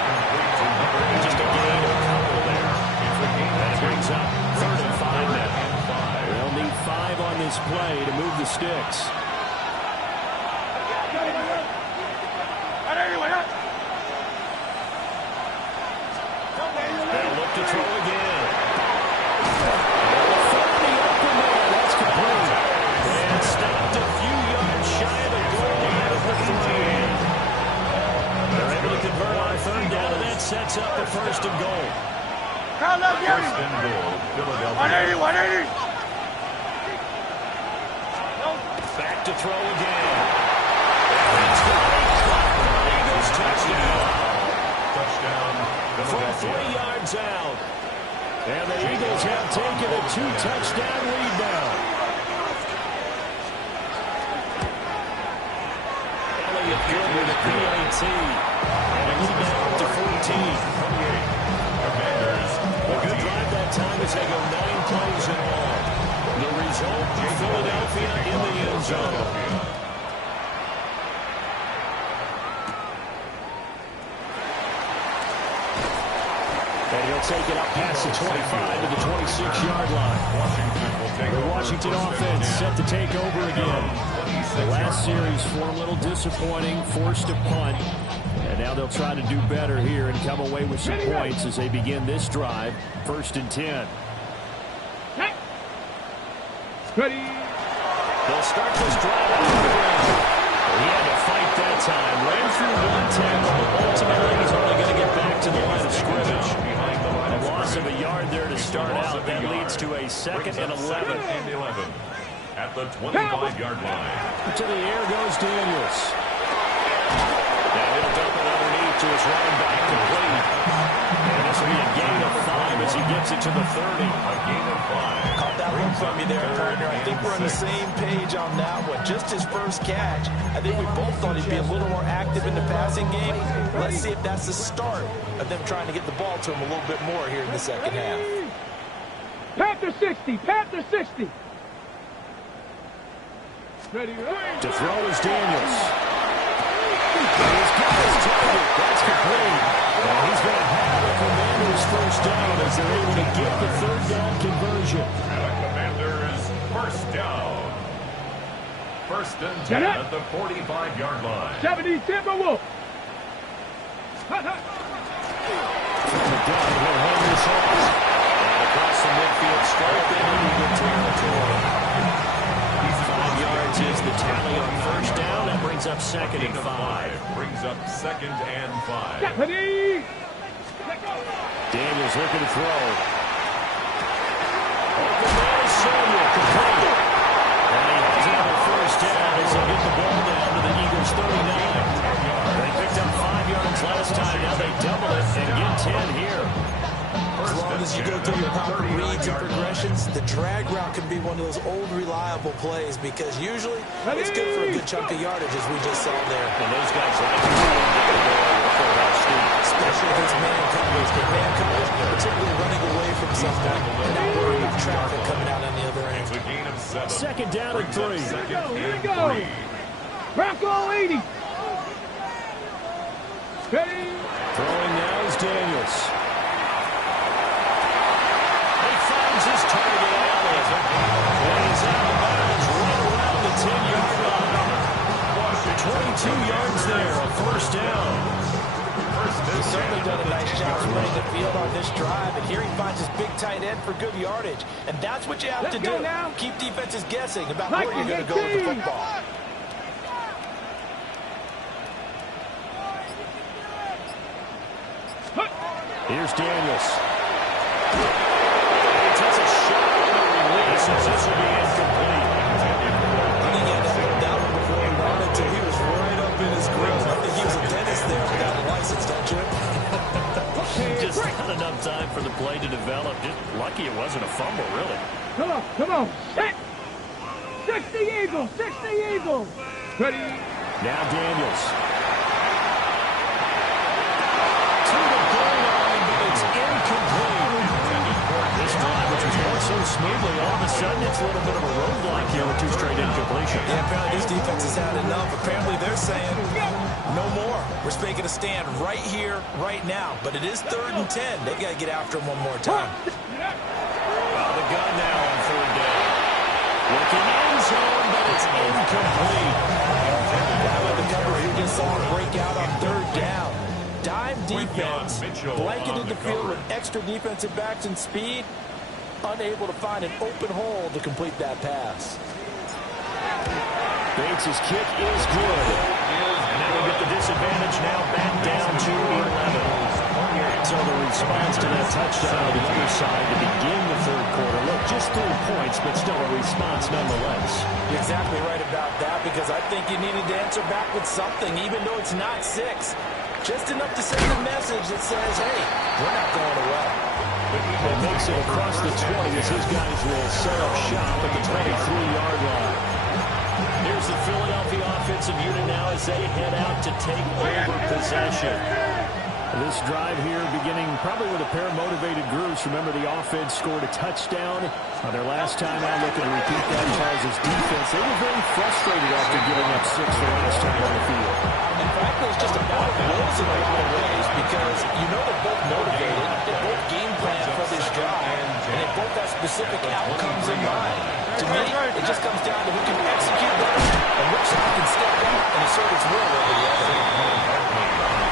Just a gain of a couple there. And it brings up third and 5 now. They'll need 5 on this play to move the sticks. They'll look to throw again. Found the open man. That's complete. And stopped a few yards shy of the goal line of the 3. They're able to convert on third down, and that sets up a first and goal. First and goal, Philadelphia. 180. Back to throw again. That's complete. Eagles touchdown. Touchdown, From Philadelphia. 3 yards out. And the Eagles have taken a 2-touchdown lead now. Elliott good with a PAT. And a lead now up to finds home. Philadelphia in the end zone. And he'll take it up past the 25 to the 26-yard line. The Washington offense set to take over again. The last series for a little disappointing, forced a punt. And now they'll try to do better here and come away with some points as they begin this drive. 1st and 10. Ready. They'll start this drive out of the ground. He had to fight that time. Ran through one tackle. Ultimately, he's only going to get back to the line of scrimmage. A loss of a yard there to start out. That leads to a 2nd and 11. At the 25-yard line. To the air goes Daniels. And he'll dump it underneath to his running back complete. And this will be a gain of 5 as he gets it to the 30. A gain of 5. Caught that one from you there, partner. I think we're on the same page on that one. Just his first catch. I think we both thought he'd be a little more active in the passing game. Let's see if that's the start of them trying to get the ball to him a little bit more here in the second half. Panther 60. Panther 60. Ready. To throw is Daniels. He's got his target. That's complete. And he's going to have the Commanders' first down as they're able to get the 3rd down conversion. And the Commanders first down. 1st and 10 at the 45-yard line. 70 Timberwolves. From the gun, he'll hand this off. And across the midfield stripe into Eagle territory. 5 yards is the tally on 1st down. That brings up 2nd and 5. Brings up 2nd and 5. Stephanie. Daniels looking to throw. Open man is Samuel, complete. And he has another 1st down as they get the ball down to the Eagles' 39. They picked up 5 yards last time. Now they double it and get 10 here. As long as you go through your proper reads and progressions, the drag route can be one of those old reliable plays because usually it's good for a good chunk of yardage as we just saw there. And those guys like to go especially against man coverage. The man coverage, particularly running away from something and not worrying about traffic coming out on the other end. It's a gain of 7. 2nd down and 3. Here we go. Bronco 80. Ready. Throwing now is Daniels. He finds his target Allen. And he's out of bounds right around the 10-yard line. 22 yards there, a 1st down. He's certainly done a nice job spreading the field on this drive, and here he finds his big tight end for good yardage. And that's what you have to do. Keep defenses guessing about where you're going to go with the football. Here's Daniels. He takes a shot on the release as this will be incomplete. I think he had to hold that one before he wanted to. He was right up in his grill. I think he was a dentist there without a license, don't you? Just not enough time for the play to develop. Just lucky it wasn't a fumble, really. Come on, come on. Set. 60 Eagles, 60 Eagles. Ready. Now Daniels. To the goal line, but it's incomplete. This drive, which was going so smoothly, all of a sudden it's a little bit of a roadblock here with 2 straight incompletions. Yeah, apparently this defense has had enough. Apparently they're saying no more. We're making a stand right here, right now. But it is 3rd and 10. They've got to get after him one more time. Well, the gun now on 3rd down. Looking end zone, but it's incomplete. That way the coverage we just saw break out on 3rd down. Dime defense, blanketed the field with extra defensive backs and speed, unable to find an open hole to complete that pass. Bates' kick is good. And that will get the disadvantage now back down to 11. So the response to that touchdown on the other side to begin the 3rd quarter. Look, just 3 points, but still a response nonetheless. You're exactly right about that because I think you needed to answer back with something, even though it's not 6. Just enough to send a message that says, hey, we're not going away. And makes it across the 20 as his guys will set up shop at the 23-yard line. Here's the Philadelphia offensive unit now as they head out to take over possession. This drive here beginning probably with a pair of motivated groups. Remember, the offense scored a touchdown on their last time out. Looking to repeat that. Charles' defense, they were very frustrated after giving up 6 the last time on the field. And frankly, it's just a battle of wills in a lot of ways because you know they're both motivated, they both game plan for this drive, and they both have specific outcomes in mind. To me, it just comes down to who can execute better and which side can step up and assert its will over the other.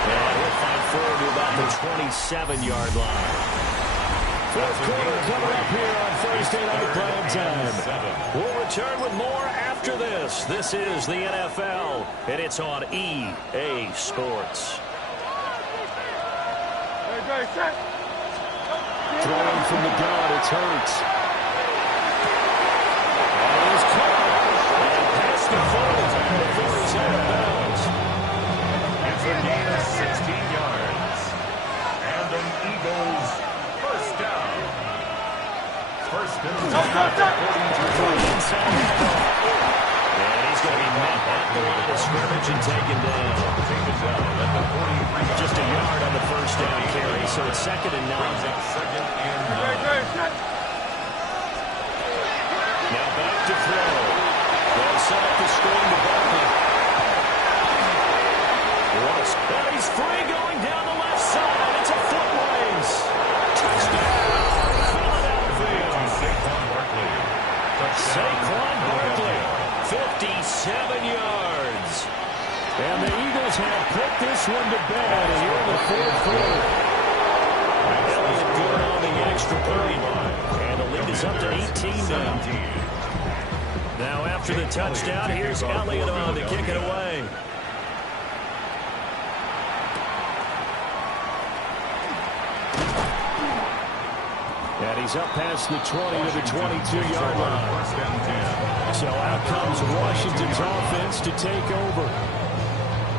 And we'll find forward to about the 27-yard line. Fourth quarter coming up here on Thursday Night Prime Time. We'll return with more after this. This is the NFL, and it's on EA Sports. Throwing from the gun, it's Hurts. And he's caught. And past the 40. Before he's out of bounds. It's a gain of 16 yards. And an Eagles first down. First and 10 at the 42. And he's going to be met at the line of scrimmage and taken down. Just a yard on the first down carry, so it's 2nd and 9. Now back to throw. They'll set up the screen to Buckley. And he's free going down the left side. It's a foot race. Touchdown, Philadelphia. Saquon Barkley, 57 yards. And the Eagles have put this one to bed here in the 4th quarter. Elliott good on the extra point. And the lead is up to 18 now. Now after the touchdown, here's Elliott on to kick it away. And he's up past the 20 to the 22-yard line. So out comes Washington's offense to take over.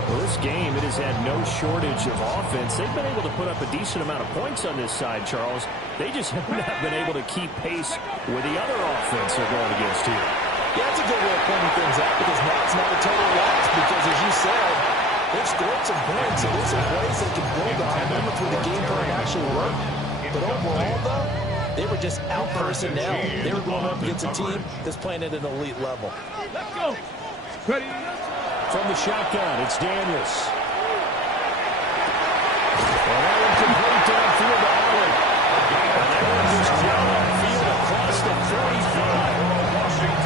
Well, this game, it has had no shortage of offense. They've been able to put up a decent amount of points on this side, Charles. They just have not been able to keep pace with the other offense they're going against here. Yeah, that's a good way of pointing things out because now it's not a total loss because, as you said, they've scored some points and there's some plays they can build on moments where the game plan actually worked. But overall, though, they were just out-personnel. They were going up against a team that's playing at an elite level. Let's go. Ready? From the shotgun, it's Daniels. And that one complete downfield to Allen. And that one just down on field across the 35.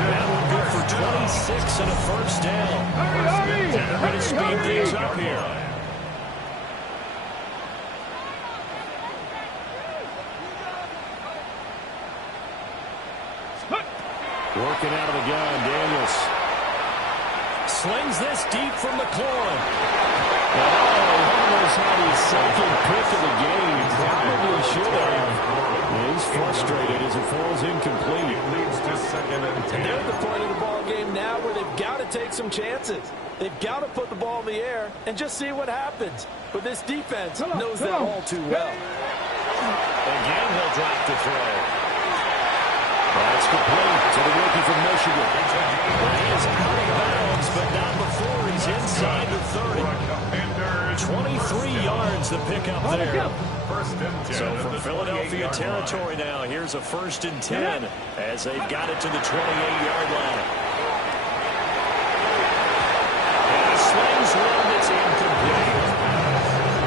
That one good for 26 and a first down. And they're going to speed things up here. Working out of the gun, Daniels. Slings this deep from McLaurin. Almost had his second pick of the game. Probably should have. He's frustrated as it falls incomplete. It leads to 2nd and 10. And they're at the point of the ball game now where they've got to take some chances. They've got to put the ball in the air and just see what happens. But this defense knows that all too well. Again, he'll drop the throw. That's complete to the rookie from Michigan. He is out of bounds, but not before he's inside the 30. 23 yards the pickup there. First and 10. So from Philadelphia territory now, here's a 1st and 10 as they've got it to the 28-yard line. And he slings one that's incomplete.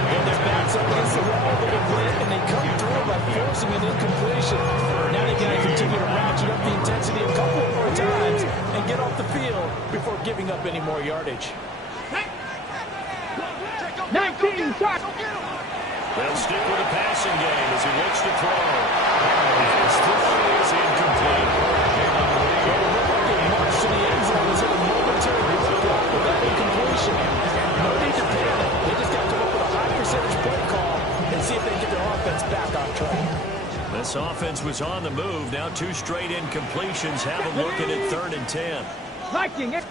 And their backs up against the wall a little bit, and they come through by forcing an incompletion. Now they got to continue to ratchet up the intensity a couple more times and get off the field before giving up any more yardage. 19 shots. They'll stick with the passing game as he looks to throw. And his throw is incomplete. Well, it looked like they marched to the end zone as a momentary roadblock with that incompletion. No need to panic. They just got to come up with a high percentage play call and see if they can get their offense back on track. This offense was on the move. Now 2 straight incompletions have them looking at 3rd and 10. Liking it.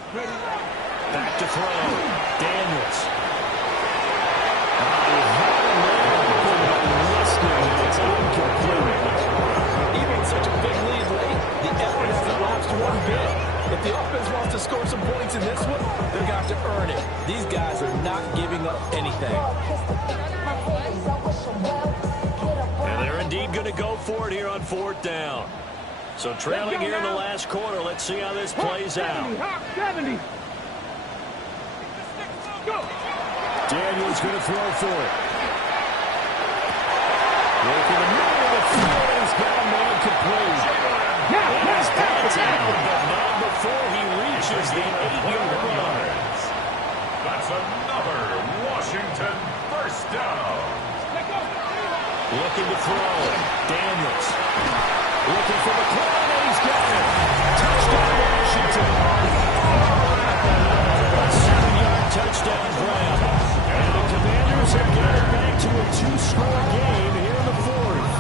Back to throw. Daniels. It's incomplete. Even such a big lead late, the effort hasn't lapsed one bit. If the offense wants to score some points in this one, they're going to have to earn it. These guys are not giving up anything. And they're indeed going to go for it here on 4th down. So trailing here in the last quarter. Let's see how this plays out. 70. Daniels going to throw for it. Working the middle of the field. He's got a man complete. He's points out, but not before he reaches the 8-yard line. That's another Washington first down. Looking to throw. Daniels. Looking for the McClellan, and he's got it. Touchdown, Washington. A 7-yard touchdown grab. And the Commanders have got it back to a 2-score game here in the 4th.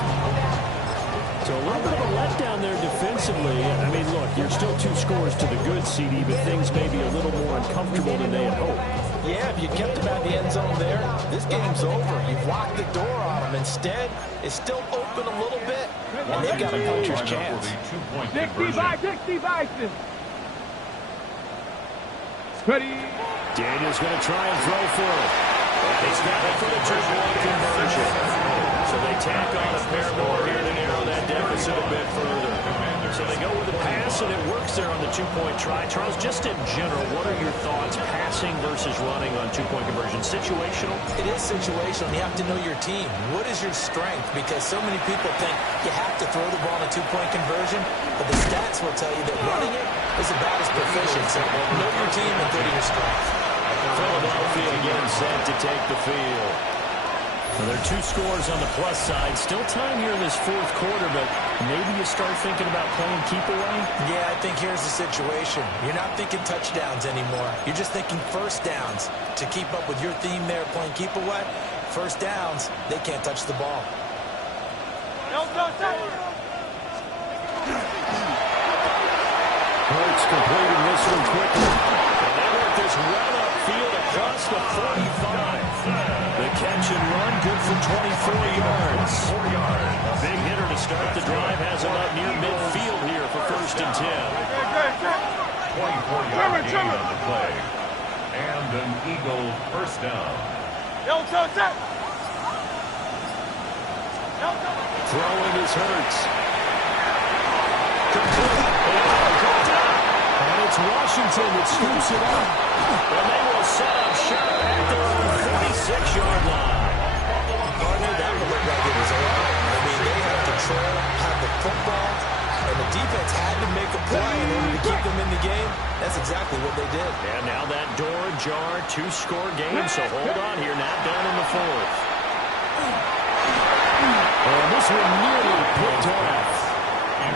So a little bit of a letdown there defensively. I mean, look, you're still 2 scores to the good, CD, but things may be a little more uncomfortable than they had hoped. Yeah, if you kept him out the end zone there, this game's over. You've locked the door on him. Instead, it's still open a little bit, and they've got a puncher's chance. 65. Ready. Daniel's going to try and throw for it. And he's got it for the 2-point conversion. So they tack on a pair more here to narrow that deficit a bit further. So they go with the pass, and it works there on the 2-point try. Charles, just in general, what are your thoughts passing versus running on 2-point conversion? Situational? It is situational. You have to know your team. What is your strength? Because so many people think you have to throw the ball on a 2-point conversion, but the stats will tell you that running it is about as proficient. So know your team and go to your strength. Philadelphia again set to take the field. Well, there are 2 scores on the plus side. Still time here in this 4th quarter, but maybe you start thinking about playing keep away? Yeah, I think here's the situation. You're not thinking touchdowns anymore. You're just thinking first downs. To keep up with your theme there, playing keep away, first downs, they can't touch the ball. Hurts completing this one quickly. And they work this run upfield across the 45. The catch and run, good for 24 yards. Big hitter to start the drive, has him up near midfield here for 1st and 10. 24-yard gain on the play. And an Eagle first down. Throwing is Hurts. And it's Washington that scoops it up. And they will set up shop at their own 46-yard line. Partner, that would look like it was over. I mean, they had control, had the football, and the defense had to make a play in order to keep them in the game. That's exactly what they did. And now that door ajar, 2-score game, so hold on here, now down in the 4th. And this one nearly picked off.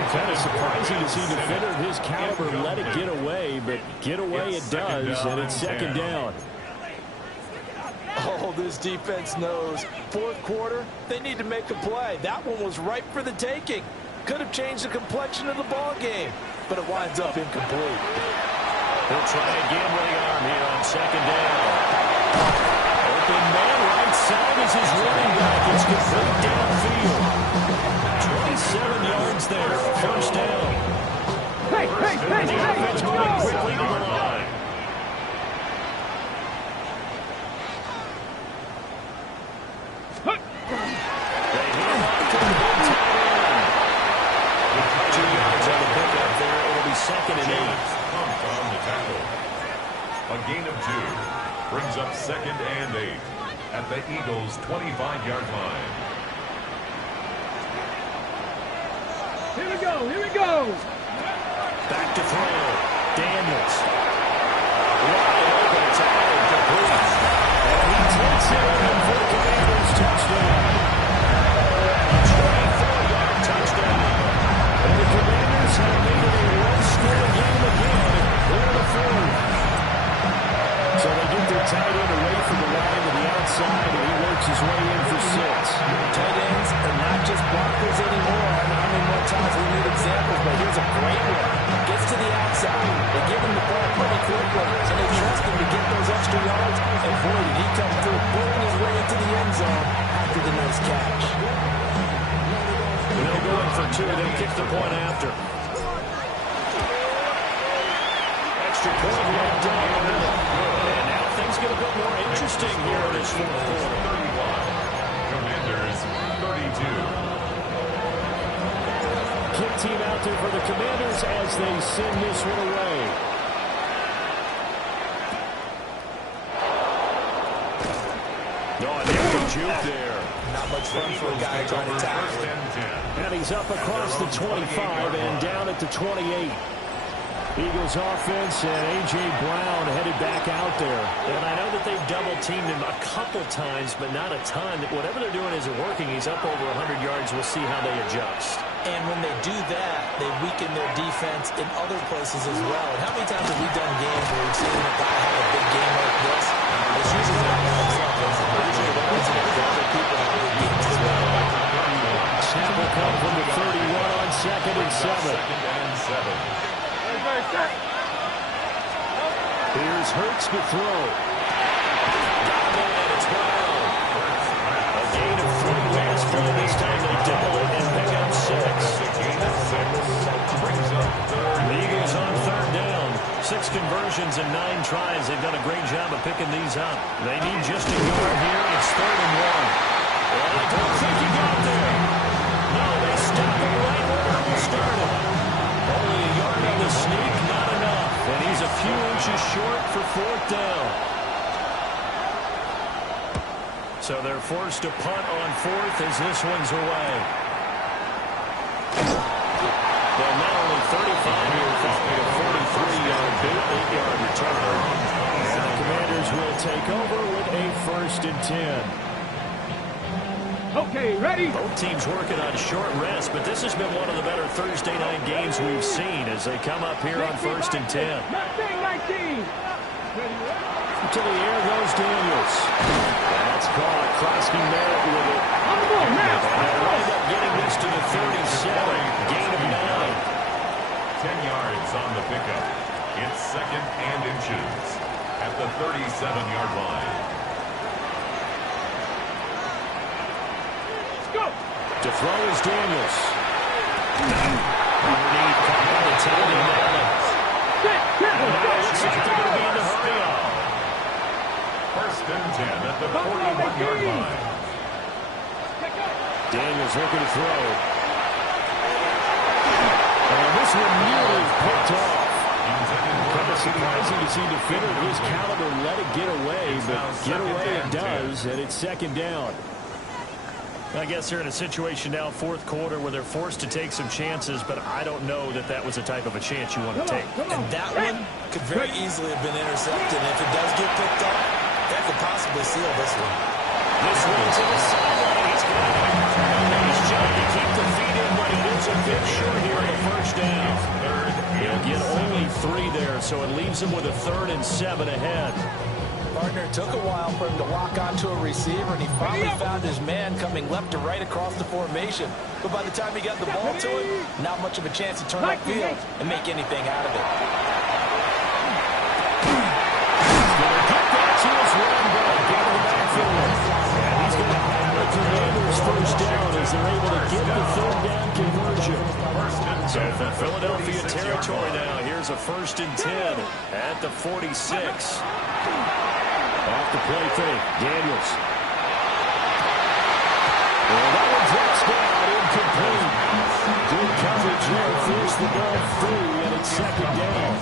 Kind of surprising to see a defender of his caliber let it get away, but get away it does, and it's 2nd down. Oh, this defense knows. 4th quarter, they need to make a play. That one was ripe for the taking. Could have changed the complexion of the ball game, but it winds up incomplete. He'll try again with the arm here on 2nd down. Open man right side is his running back. It's complete downfield. 27 yards there, first down. Hey, The offense moving quickly to the line. They hit him up to the big tight end. 2 yards on the pickup there. It'll be 2nd and 8. Pumped on the tackle. A gain of 2 brings up 2nd and 8 at the Eagles' 25-yard line. Here we go. Back to throw. Daniels. Wide open. It's out and complete. And he takes it in for the Commanders' touchdown. A 24-yard touchdown. And the Commanders have made it a one-score game again here in the 4th. So they get their tight end away from the line to the outside, and he works his way in for 6. Tight ends are not just blockers anymore. I don't know how many more times we need examples, but here's a great one. Gets to the outside. They give him the ball pretty quickly, and they trust him to get those extra yards. And boy, did he come through, pulling his way into the end zone after the nice catch. They'll go in for 2. They'll kick the point after. Extra point right down the middle. And now things get a bit more interesting here in this 4th quarter. Kick team out there for the Commanders as they send this one away. Juke there. Not much fun for a guy trying to tackle it. And he's up across the 25 and down at the 28. Eagles offense and A.J. Brown headed back out there. And I know that they've double-teamed him a couple times, but not a ton. Whatever they're doing isn't working. He's up over 100 yards. We'll see how they adjust. And when they do that, they weaken their defense in other places as well. And how many times have we done games where we've seen a guy have a big game like this? It's usually not themselves. Usually the ones that are other people have big games as well. Snap will come from the 31 on 2nd and 7. Here's Hurts to throw. And it's Brown. A gain of 3 last play. This time they double it and pick up 6. The Eagles on 3rd down. 6 conversions and 9 tries. They've done a great job of picking these up. They need just a yard here. It's 3rd and 1. And I don't think he got there. No, they stop him right where he started. Only a yard on the sneak, not enough. And he's a few inches short for 4th down. So they're forced to punt on 4th as this one's away. Well, not only 35 here, following a 43-yard, 8-yard return. And the Commanders will take over with a 1st and 10. Okay, ready? Both teams working on short rest, but this has been one of the better Thursday night games we've seen as they come up here on 1st and 10. 19. To the air goes Daniels. That's caught. Krosky Merritt with it. On the ball now. And they wind up getting this to the 37. Gain of 9. 10 yards on the pickup. It's 2nd and inches at the 37-yard line. To throw is Daniels. Underneath, caught the tight end Evans. Looks like they're going to be in the hurry up. 1st and 10 at the 41-yard line. Daniels looking to throw. And this one nearly picked off. Kind of surprising to see a defender of his caliber let it get away, but get away it does, and it's 2nd down. I guess they're in a situation now, 4th quarter, where they're forced to take some chances, but I don't know that that was the type of a chance you want to take. And that one could very easily have been intercepted. And if it does get picked up, that could possibly seal this one. This one to the sideline. He's got it. Nice job to keep the feet in, but he gets a bit short here on the 1st down. He'll get only 3 there, so it leaves him with a 3rd and 7 ahead. Partner, it took a while for him to lock onto a receiver, and he finally found his man coming left to right across the formation. But by the time he got the ball to him, not much of a chance to turn upfield and make anything out of it. He's going to get that to his run back into the backfield. And he's going to have the Commanders 1st down as they're able to get the 3rd down conversion. So for Philadelphia territory now, here's a 1st and 10 at the 46. Off the play fake, Daniels. And that one drops down, incomplete. Good coverage here, force the ball through, and it's 2nd down.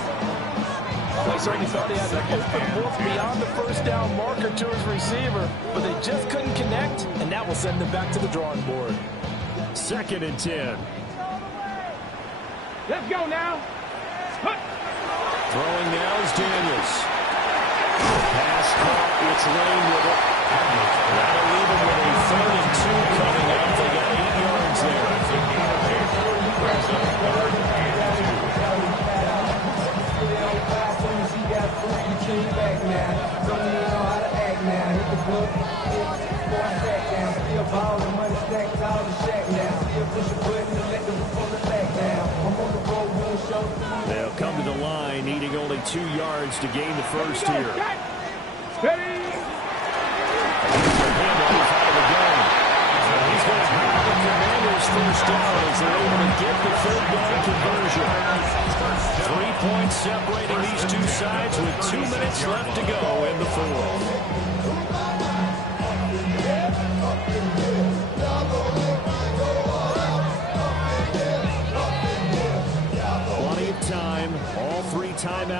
They certainly thought he had an open book beyond the 1st down marker to his receiver, but they just couldn't connect, and that will send them back to the drawing board. 2nd and 10. Let's go now. Throwing now is Daniels. Pass caught. It's Lane with it. That'll leave him with a 3rd and 2 coming up. They got 8 yards there. They'll come to the line, needing only 2 yards to gain the 1st here. Ready? He's going to have the Commanders 1st down as they're able to get the 3rd down conversion. 3 points separating these two sides with 2 minutes left to go in the 4th.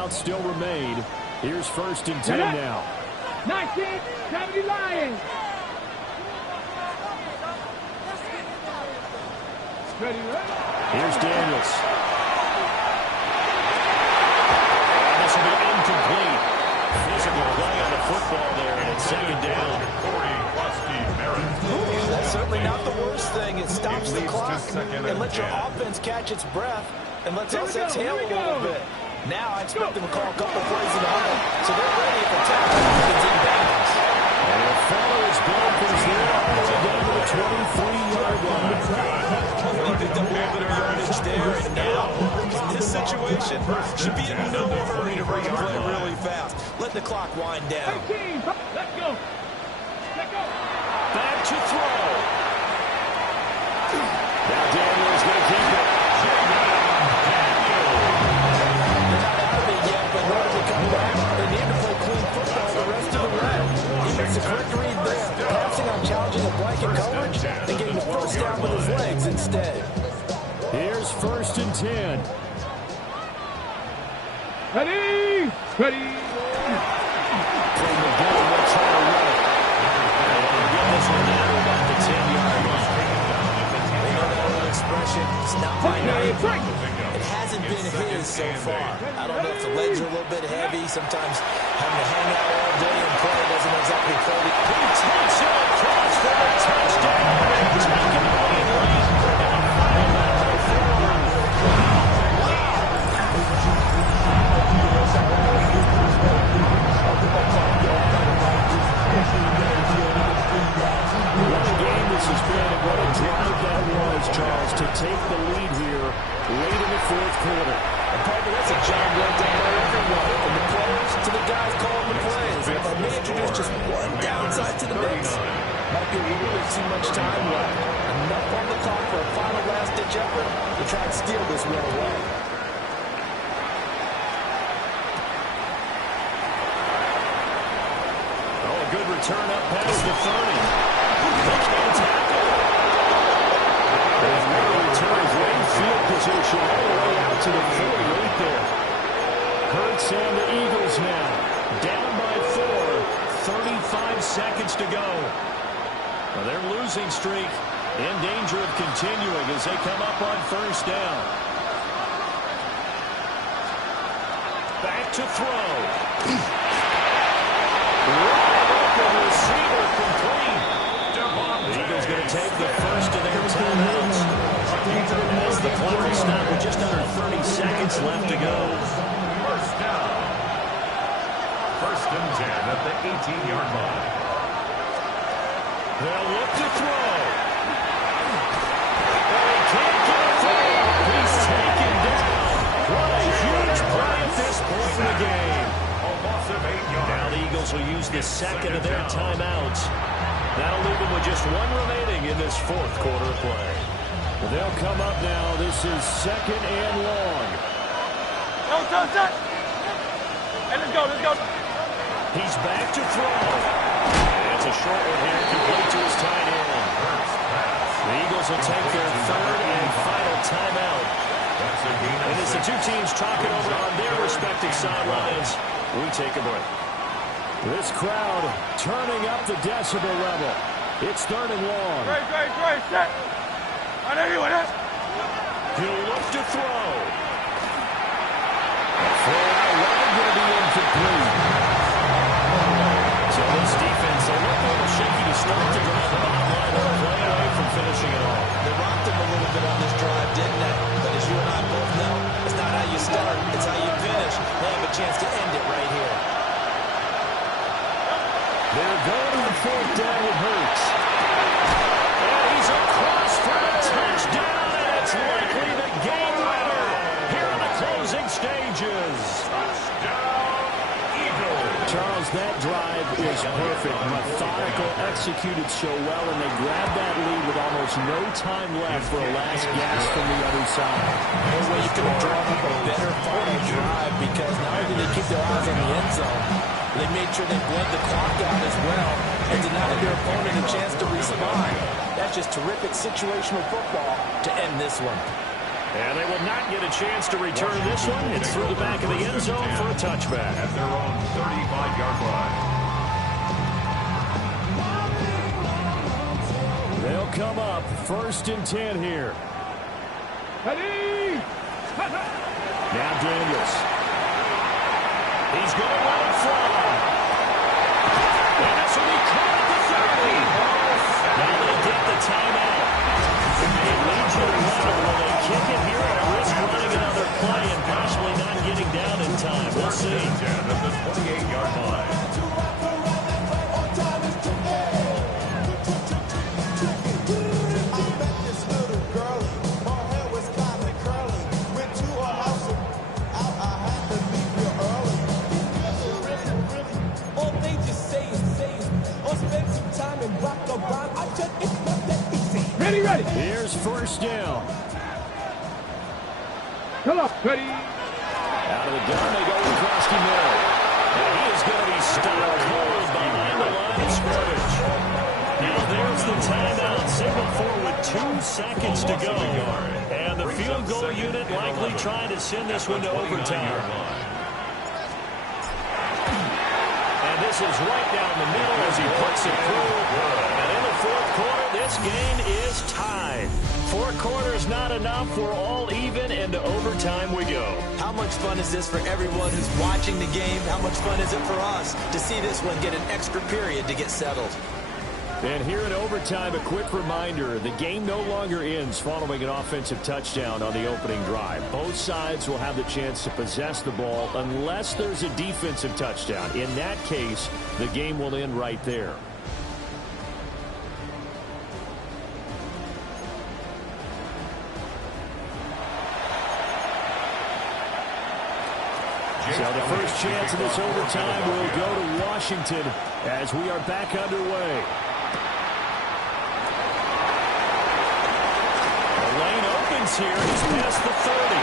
timeouts still remain. Here's 1st and 10 now. 1970 Lions. Ready, right? Here's Daniels. And this will be incomplete. Physical play on the football there, and it's 2nd down. That's certainly not the worst thing. It stops the clock and lets your offense catch its breath and lets us exhale a little bit. Now I expect them to call a couple plays in the huddle, so they're ready if the tackle happens in bounds. And the fellow is blockers there all the way down to the 23-yard line. They picked up a little bit of yardage there, and now, in this situation, should be in no hurry to bring the play really fast. Let the clock wind down. Let's go. Let's go. Back to throw. Now Daniels going to keep it. They're not out of it yet, but in order to come back, they need to play clean football the rest of the way. He makes a correct read there, passing on challenging a blanket coverage and getting the first down with his legs instead. Here's 1st and 10. Ready. Ready. From the goal, they'll try to run it. And get this one down to about the 10-yard line. They know that old expression, it's not my night. It hasn't been his so far. I don't know if the legs are a little bit heavy. Sometimes having to hang out all day and play doesn't exactly play. He takes it across for the touchdown. And taken away late. And a final down forward. What a game this has been, and what a drive that was, Charles, to take the lead here late in the 4th quarter. And partner, that's a job well done by everyone, from the players to the guys calling the plays. And if I may introduce just one downside to the mix, might be a little bit too much time left. Enough on the clock for a final last-ditch effort to try and steal this one away. Oh, a good return up past the 30. They can't tackle. And what a return, great field position all the way out to the 48 there. Hurts and the Eagles now. Down by 4. 35 seconds to go. Well, their losing streak in danger of continuing as they come up on 1st down. Back to throw. Wide open receiver complete. The Eagles going to take the first of their timeouts. As the clock will stop with just under 30 seconds left to go. 1st down. 1st and 10 at the 18-yard line. They'll look to throw. And he can't get it through. He's taken down. What a huge play at this point in the game. Now the Eagles will use the 2nd of their timeouts. That'll leave them with just 1 remaining in this 4th quarter of play. They'll come up now. This is 2nd and long. Hey, let's go, let's go. He's back to throw. It's a short one here, complete to his tight end. The Eagles will take their 3rd and final timeout. And as the two teams talking over on their respective sidelines, we take a break. This crowd turning up the decibel level. It's 3rd and long. Great, set. On anyone else. He'll look to throw. Throw out wide, going to be incomplete. So this defense, they look a little shaky to start the drive. The bottom line, they're way away from finishing it off. They rocked him a little bit on this drive, didn't they? But as you and I both know, it's not how you start, it's how you finish. They have a chance to end it right here. They're going on 4th down with Hurts. And he's across for a touchdown, and it's likely the game winner here in the closing stages. Touchdown, Eagles. Charles, that drive is perfect. Methodical, executed so well, and they grabbed that lead with almost no time left for a last gasp from the other side. No way you could have drawn up a better final drive, because not only did they keep their eyes on the end zone, they made sure they bled the clock out as well and denied their opponent a chance to respond. That's just terrific situational football to end this one. And they will not get a chance to return this one. It's through the back of the end zone for a touchback. At their own 35-yard line. They'll come up 1st and 10 here. Ready? Now Daniels. He's going to let it fly. And this will be caught at the 30. Now they get the timeout. They lead you to water when they kick it here and risk running another play and possibly not getting down in time. We'll see. At the 28-yard line. Ready. Here's 1st down. Come on. Ready. Out of the gun, they go with Krosky Miller. And he is going to be stopped cold behind the line of scrimmage. Now there's the timeout signal for with 2 seconds to go. And the field goal unit likely trying to send this one to overtime. And this is right down the middle as he puts it through. And in the 4th quarter, this game is tied. 4 quarters not enough. We're all even, and to overtime we go. How much fun is this for everyone who's watching the game? How much fun is it for us to see this one get an extra period to get settled? And here in overtime, a quick reminder, the game no longer ends following an offensive touchdown on the opening drive. Both sides will have the chance to possess the ball unless there's a defensive touchdown. In that case, the game will end right there. So the first chance of this overtime will go to Washington as we are back underway. The lane opens here. He's past the 30.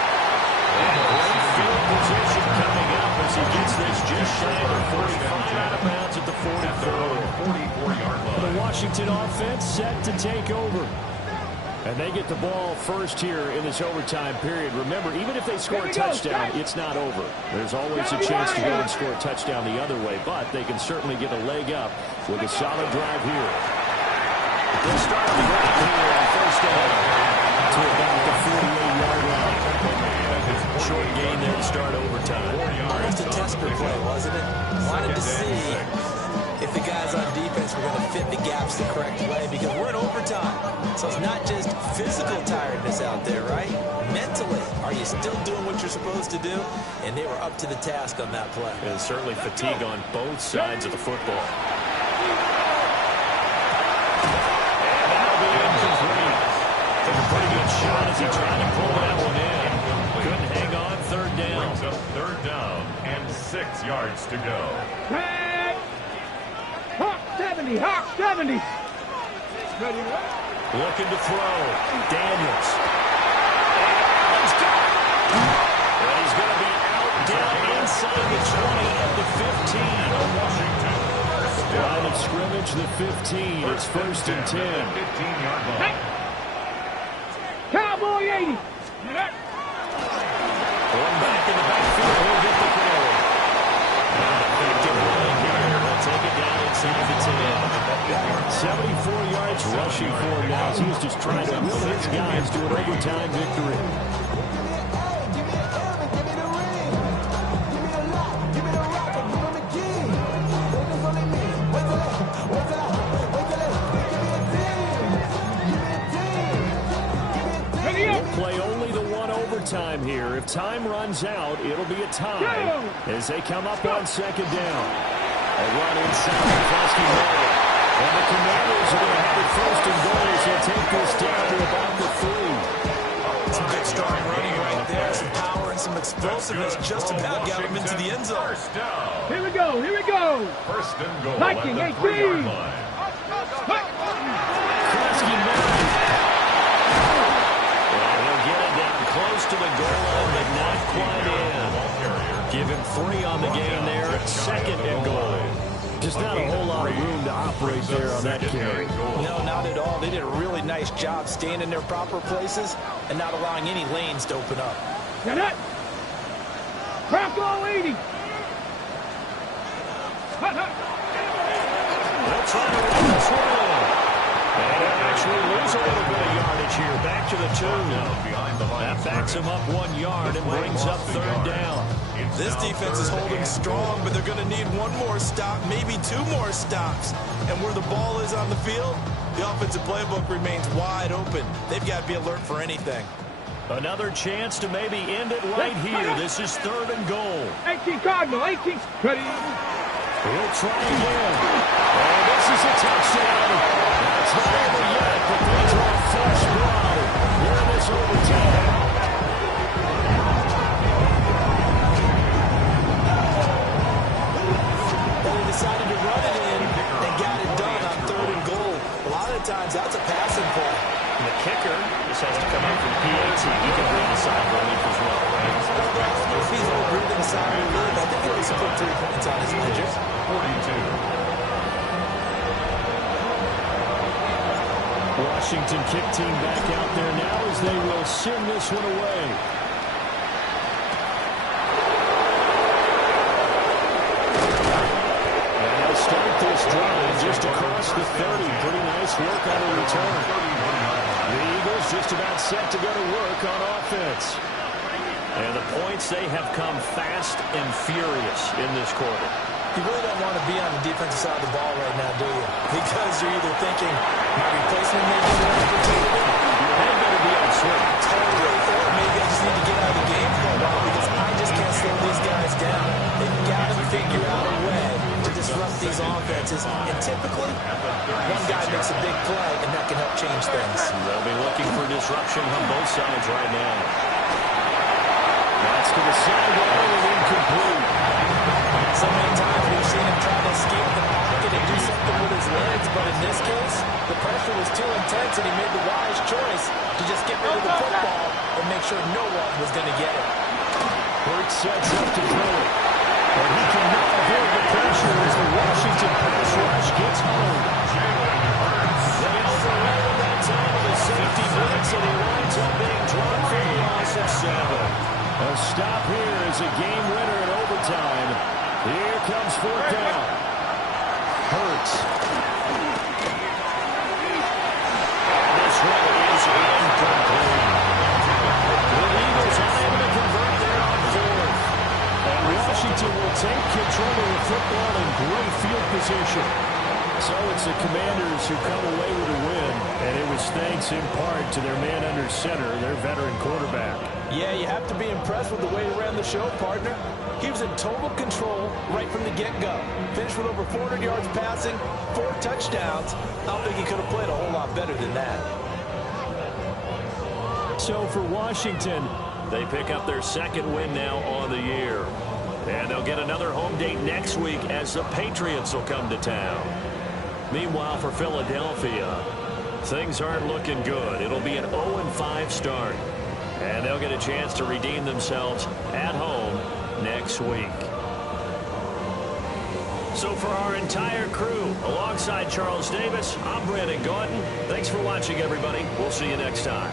And great field position coming up as he gets this just shy of the 45 out of bounds at the 44-yard line. The Washington offense set to take over. And they get the ball first here in this overtime period. Remember, even if they score a touchdown, it's not over. There's always a chance to go and score a touchdown the other way, but they can certainly get a leg up with a solid drive here. They'll start the ground here on 1st down to about the 48-yard line. Short gain there to start overtime. Almost a tester play, wasn't it? Wanted to see if the guys on defense were going to fit the gaps the correct way, because we're in overtime. So it's not just physical tiredness out there, right? Mentally, are you still doing what you're supposed to do? And they were up to the task on that play. And certainly fatigue on both sides of the football. And that'll be incomplete. Took a pretty good shot as he tried to pull that one in. Couldn't hang on. 3rd down. Brings up 3rd down and 6 yards to go. Hawk 70. Hawk 70. Ready. Looking to throw. Daniels. And he's got it. And he's going to be out down inside the 20 of the 15. Line of scrimmage, the 15. It's 1st and 10. 15-yard line. Cowboy 80. Going back in the backfield. He'll get the carry. And effective run here. He'll take it down inside the 10. 74 yards rushing for him now. He's just trying to will his guys to an overtime victory. Play only the one overtime here. If time runs out, it'll be a tie as they come up on 2nd down. A run inside the Krosky Miller. And the Commanders are going to have it 1st and goal as they take this down to about the 3. Some good strong running right there. Some power and some explosiveness just about got him into the end zone. Here we go. 1st and goal Viking, at the 3-yard line. Krosky Miller. He'll get it down close to the goal line, but not quite in. Give him 3 on the game there. 2nd and goal. Just not a whole lot of room to operate there on that carry. No, not at all. They did a really nice job staying in their proper places and not allowing any lanes to open up. Get it! Crack all 80! They'll try to run this one in. And they'll actually lose a little bit of yardage here. Back to the 2. That backs them up 1 yard and brings up 3rd down. This defense is holding strong, but they're going to need 1 more stop, maybe 2 more stops. And where the ball is on the field, the offensive playbook remains wide open. They've got to be alert for anything. Another chance to maybe end it right here. This is 3rd and goal. 18 Cardinal, 18. Ready? He'll try again. And this is a touchdown. It's not over yet, but they draw flush blood here in this overtime. They decided to run it in and got it done on 3rd and goal. A lot of times, that's a passing play. And the kicker just has to come out from the PAT. He can bring the side relief as well, right? If he's over breathing the side relief, I think he'll also put 3 points on his ledger. 42. Washington kick team back out there now as they will send this one away. And they'll start this drive just across the 30. Pretty nice work on the return. The Eagles just about set to go to work on offense. And the points, they have come fast and furious in this quarter. You really don't want to be on the defensive side of the ball right now, do you? Because you're either thinking, my replacement may be the opportunity. Your head better be on swing. Totally. Or maybe I just need to get out of the game for a while because I just can't slow these guys down. They've got to figure out a way to disrupt these offenses. And typically, one guy makes a big play, and that can help change things. They'll be looking for disruption on both sides right now. That's to the sideline and incomplete. So many times we've seen him try to escape the pocket and do something with his legs, but in this case, the pressure was too intense and he made the wise choice to just get rid of the football and make sure no one was going to get it. Hurts sets up to throw it. And he cannot avoid the pressure as the Washington pass rush gets home. They overran that time of the safety blitz, and he winds up being dropped for the loss of 7. A stop here is a game winner in overtime. Here comes 4th down. Hurts. And this one is incomplete. The Eagles unable to convert there on 4th. And Washington will take control of the football in great field position. So it's the Commanders who come away with a win, and it was thanks in part to their man under center, their veteran quarterback. Yeah, you have to be impressed with the way he ran the show, partner. He was in total control right from the get-go. Finished with over 400 yards passing, 4 touchdowns. I don't think he could have played a whole lot better than that. So for Washington, they pick up their 2nd win now on the year. And they'll get another home date next week as the Patriots will come to town. Meanwhile, for Philadelphia, things aren't looking good. It'll be an 0-5 start. And they'll get a chance to redeem themselves at home next week. So for our entire crew, alongside Charles Davis, I'm Brandon Gordon. Thanks for watching, everybody. We'll see you next time.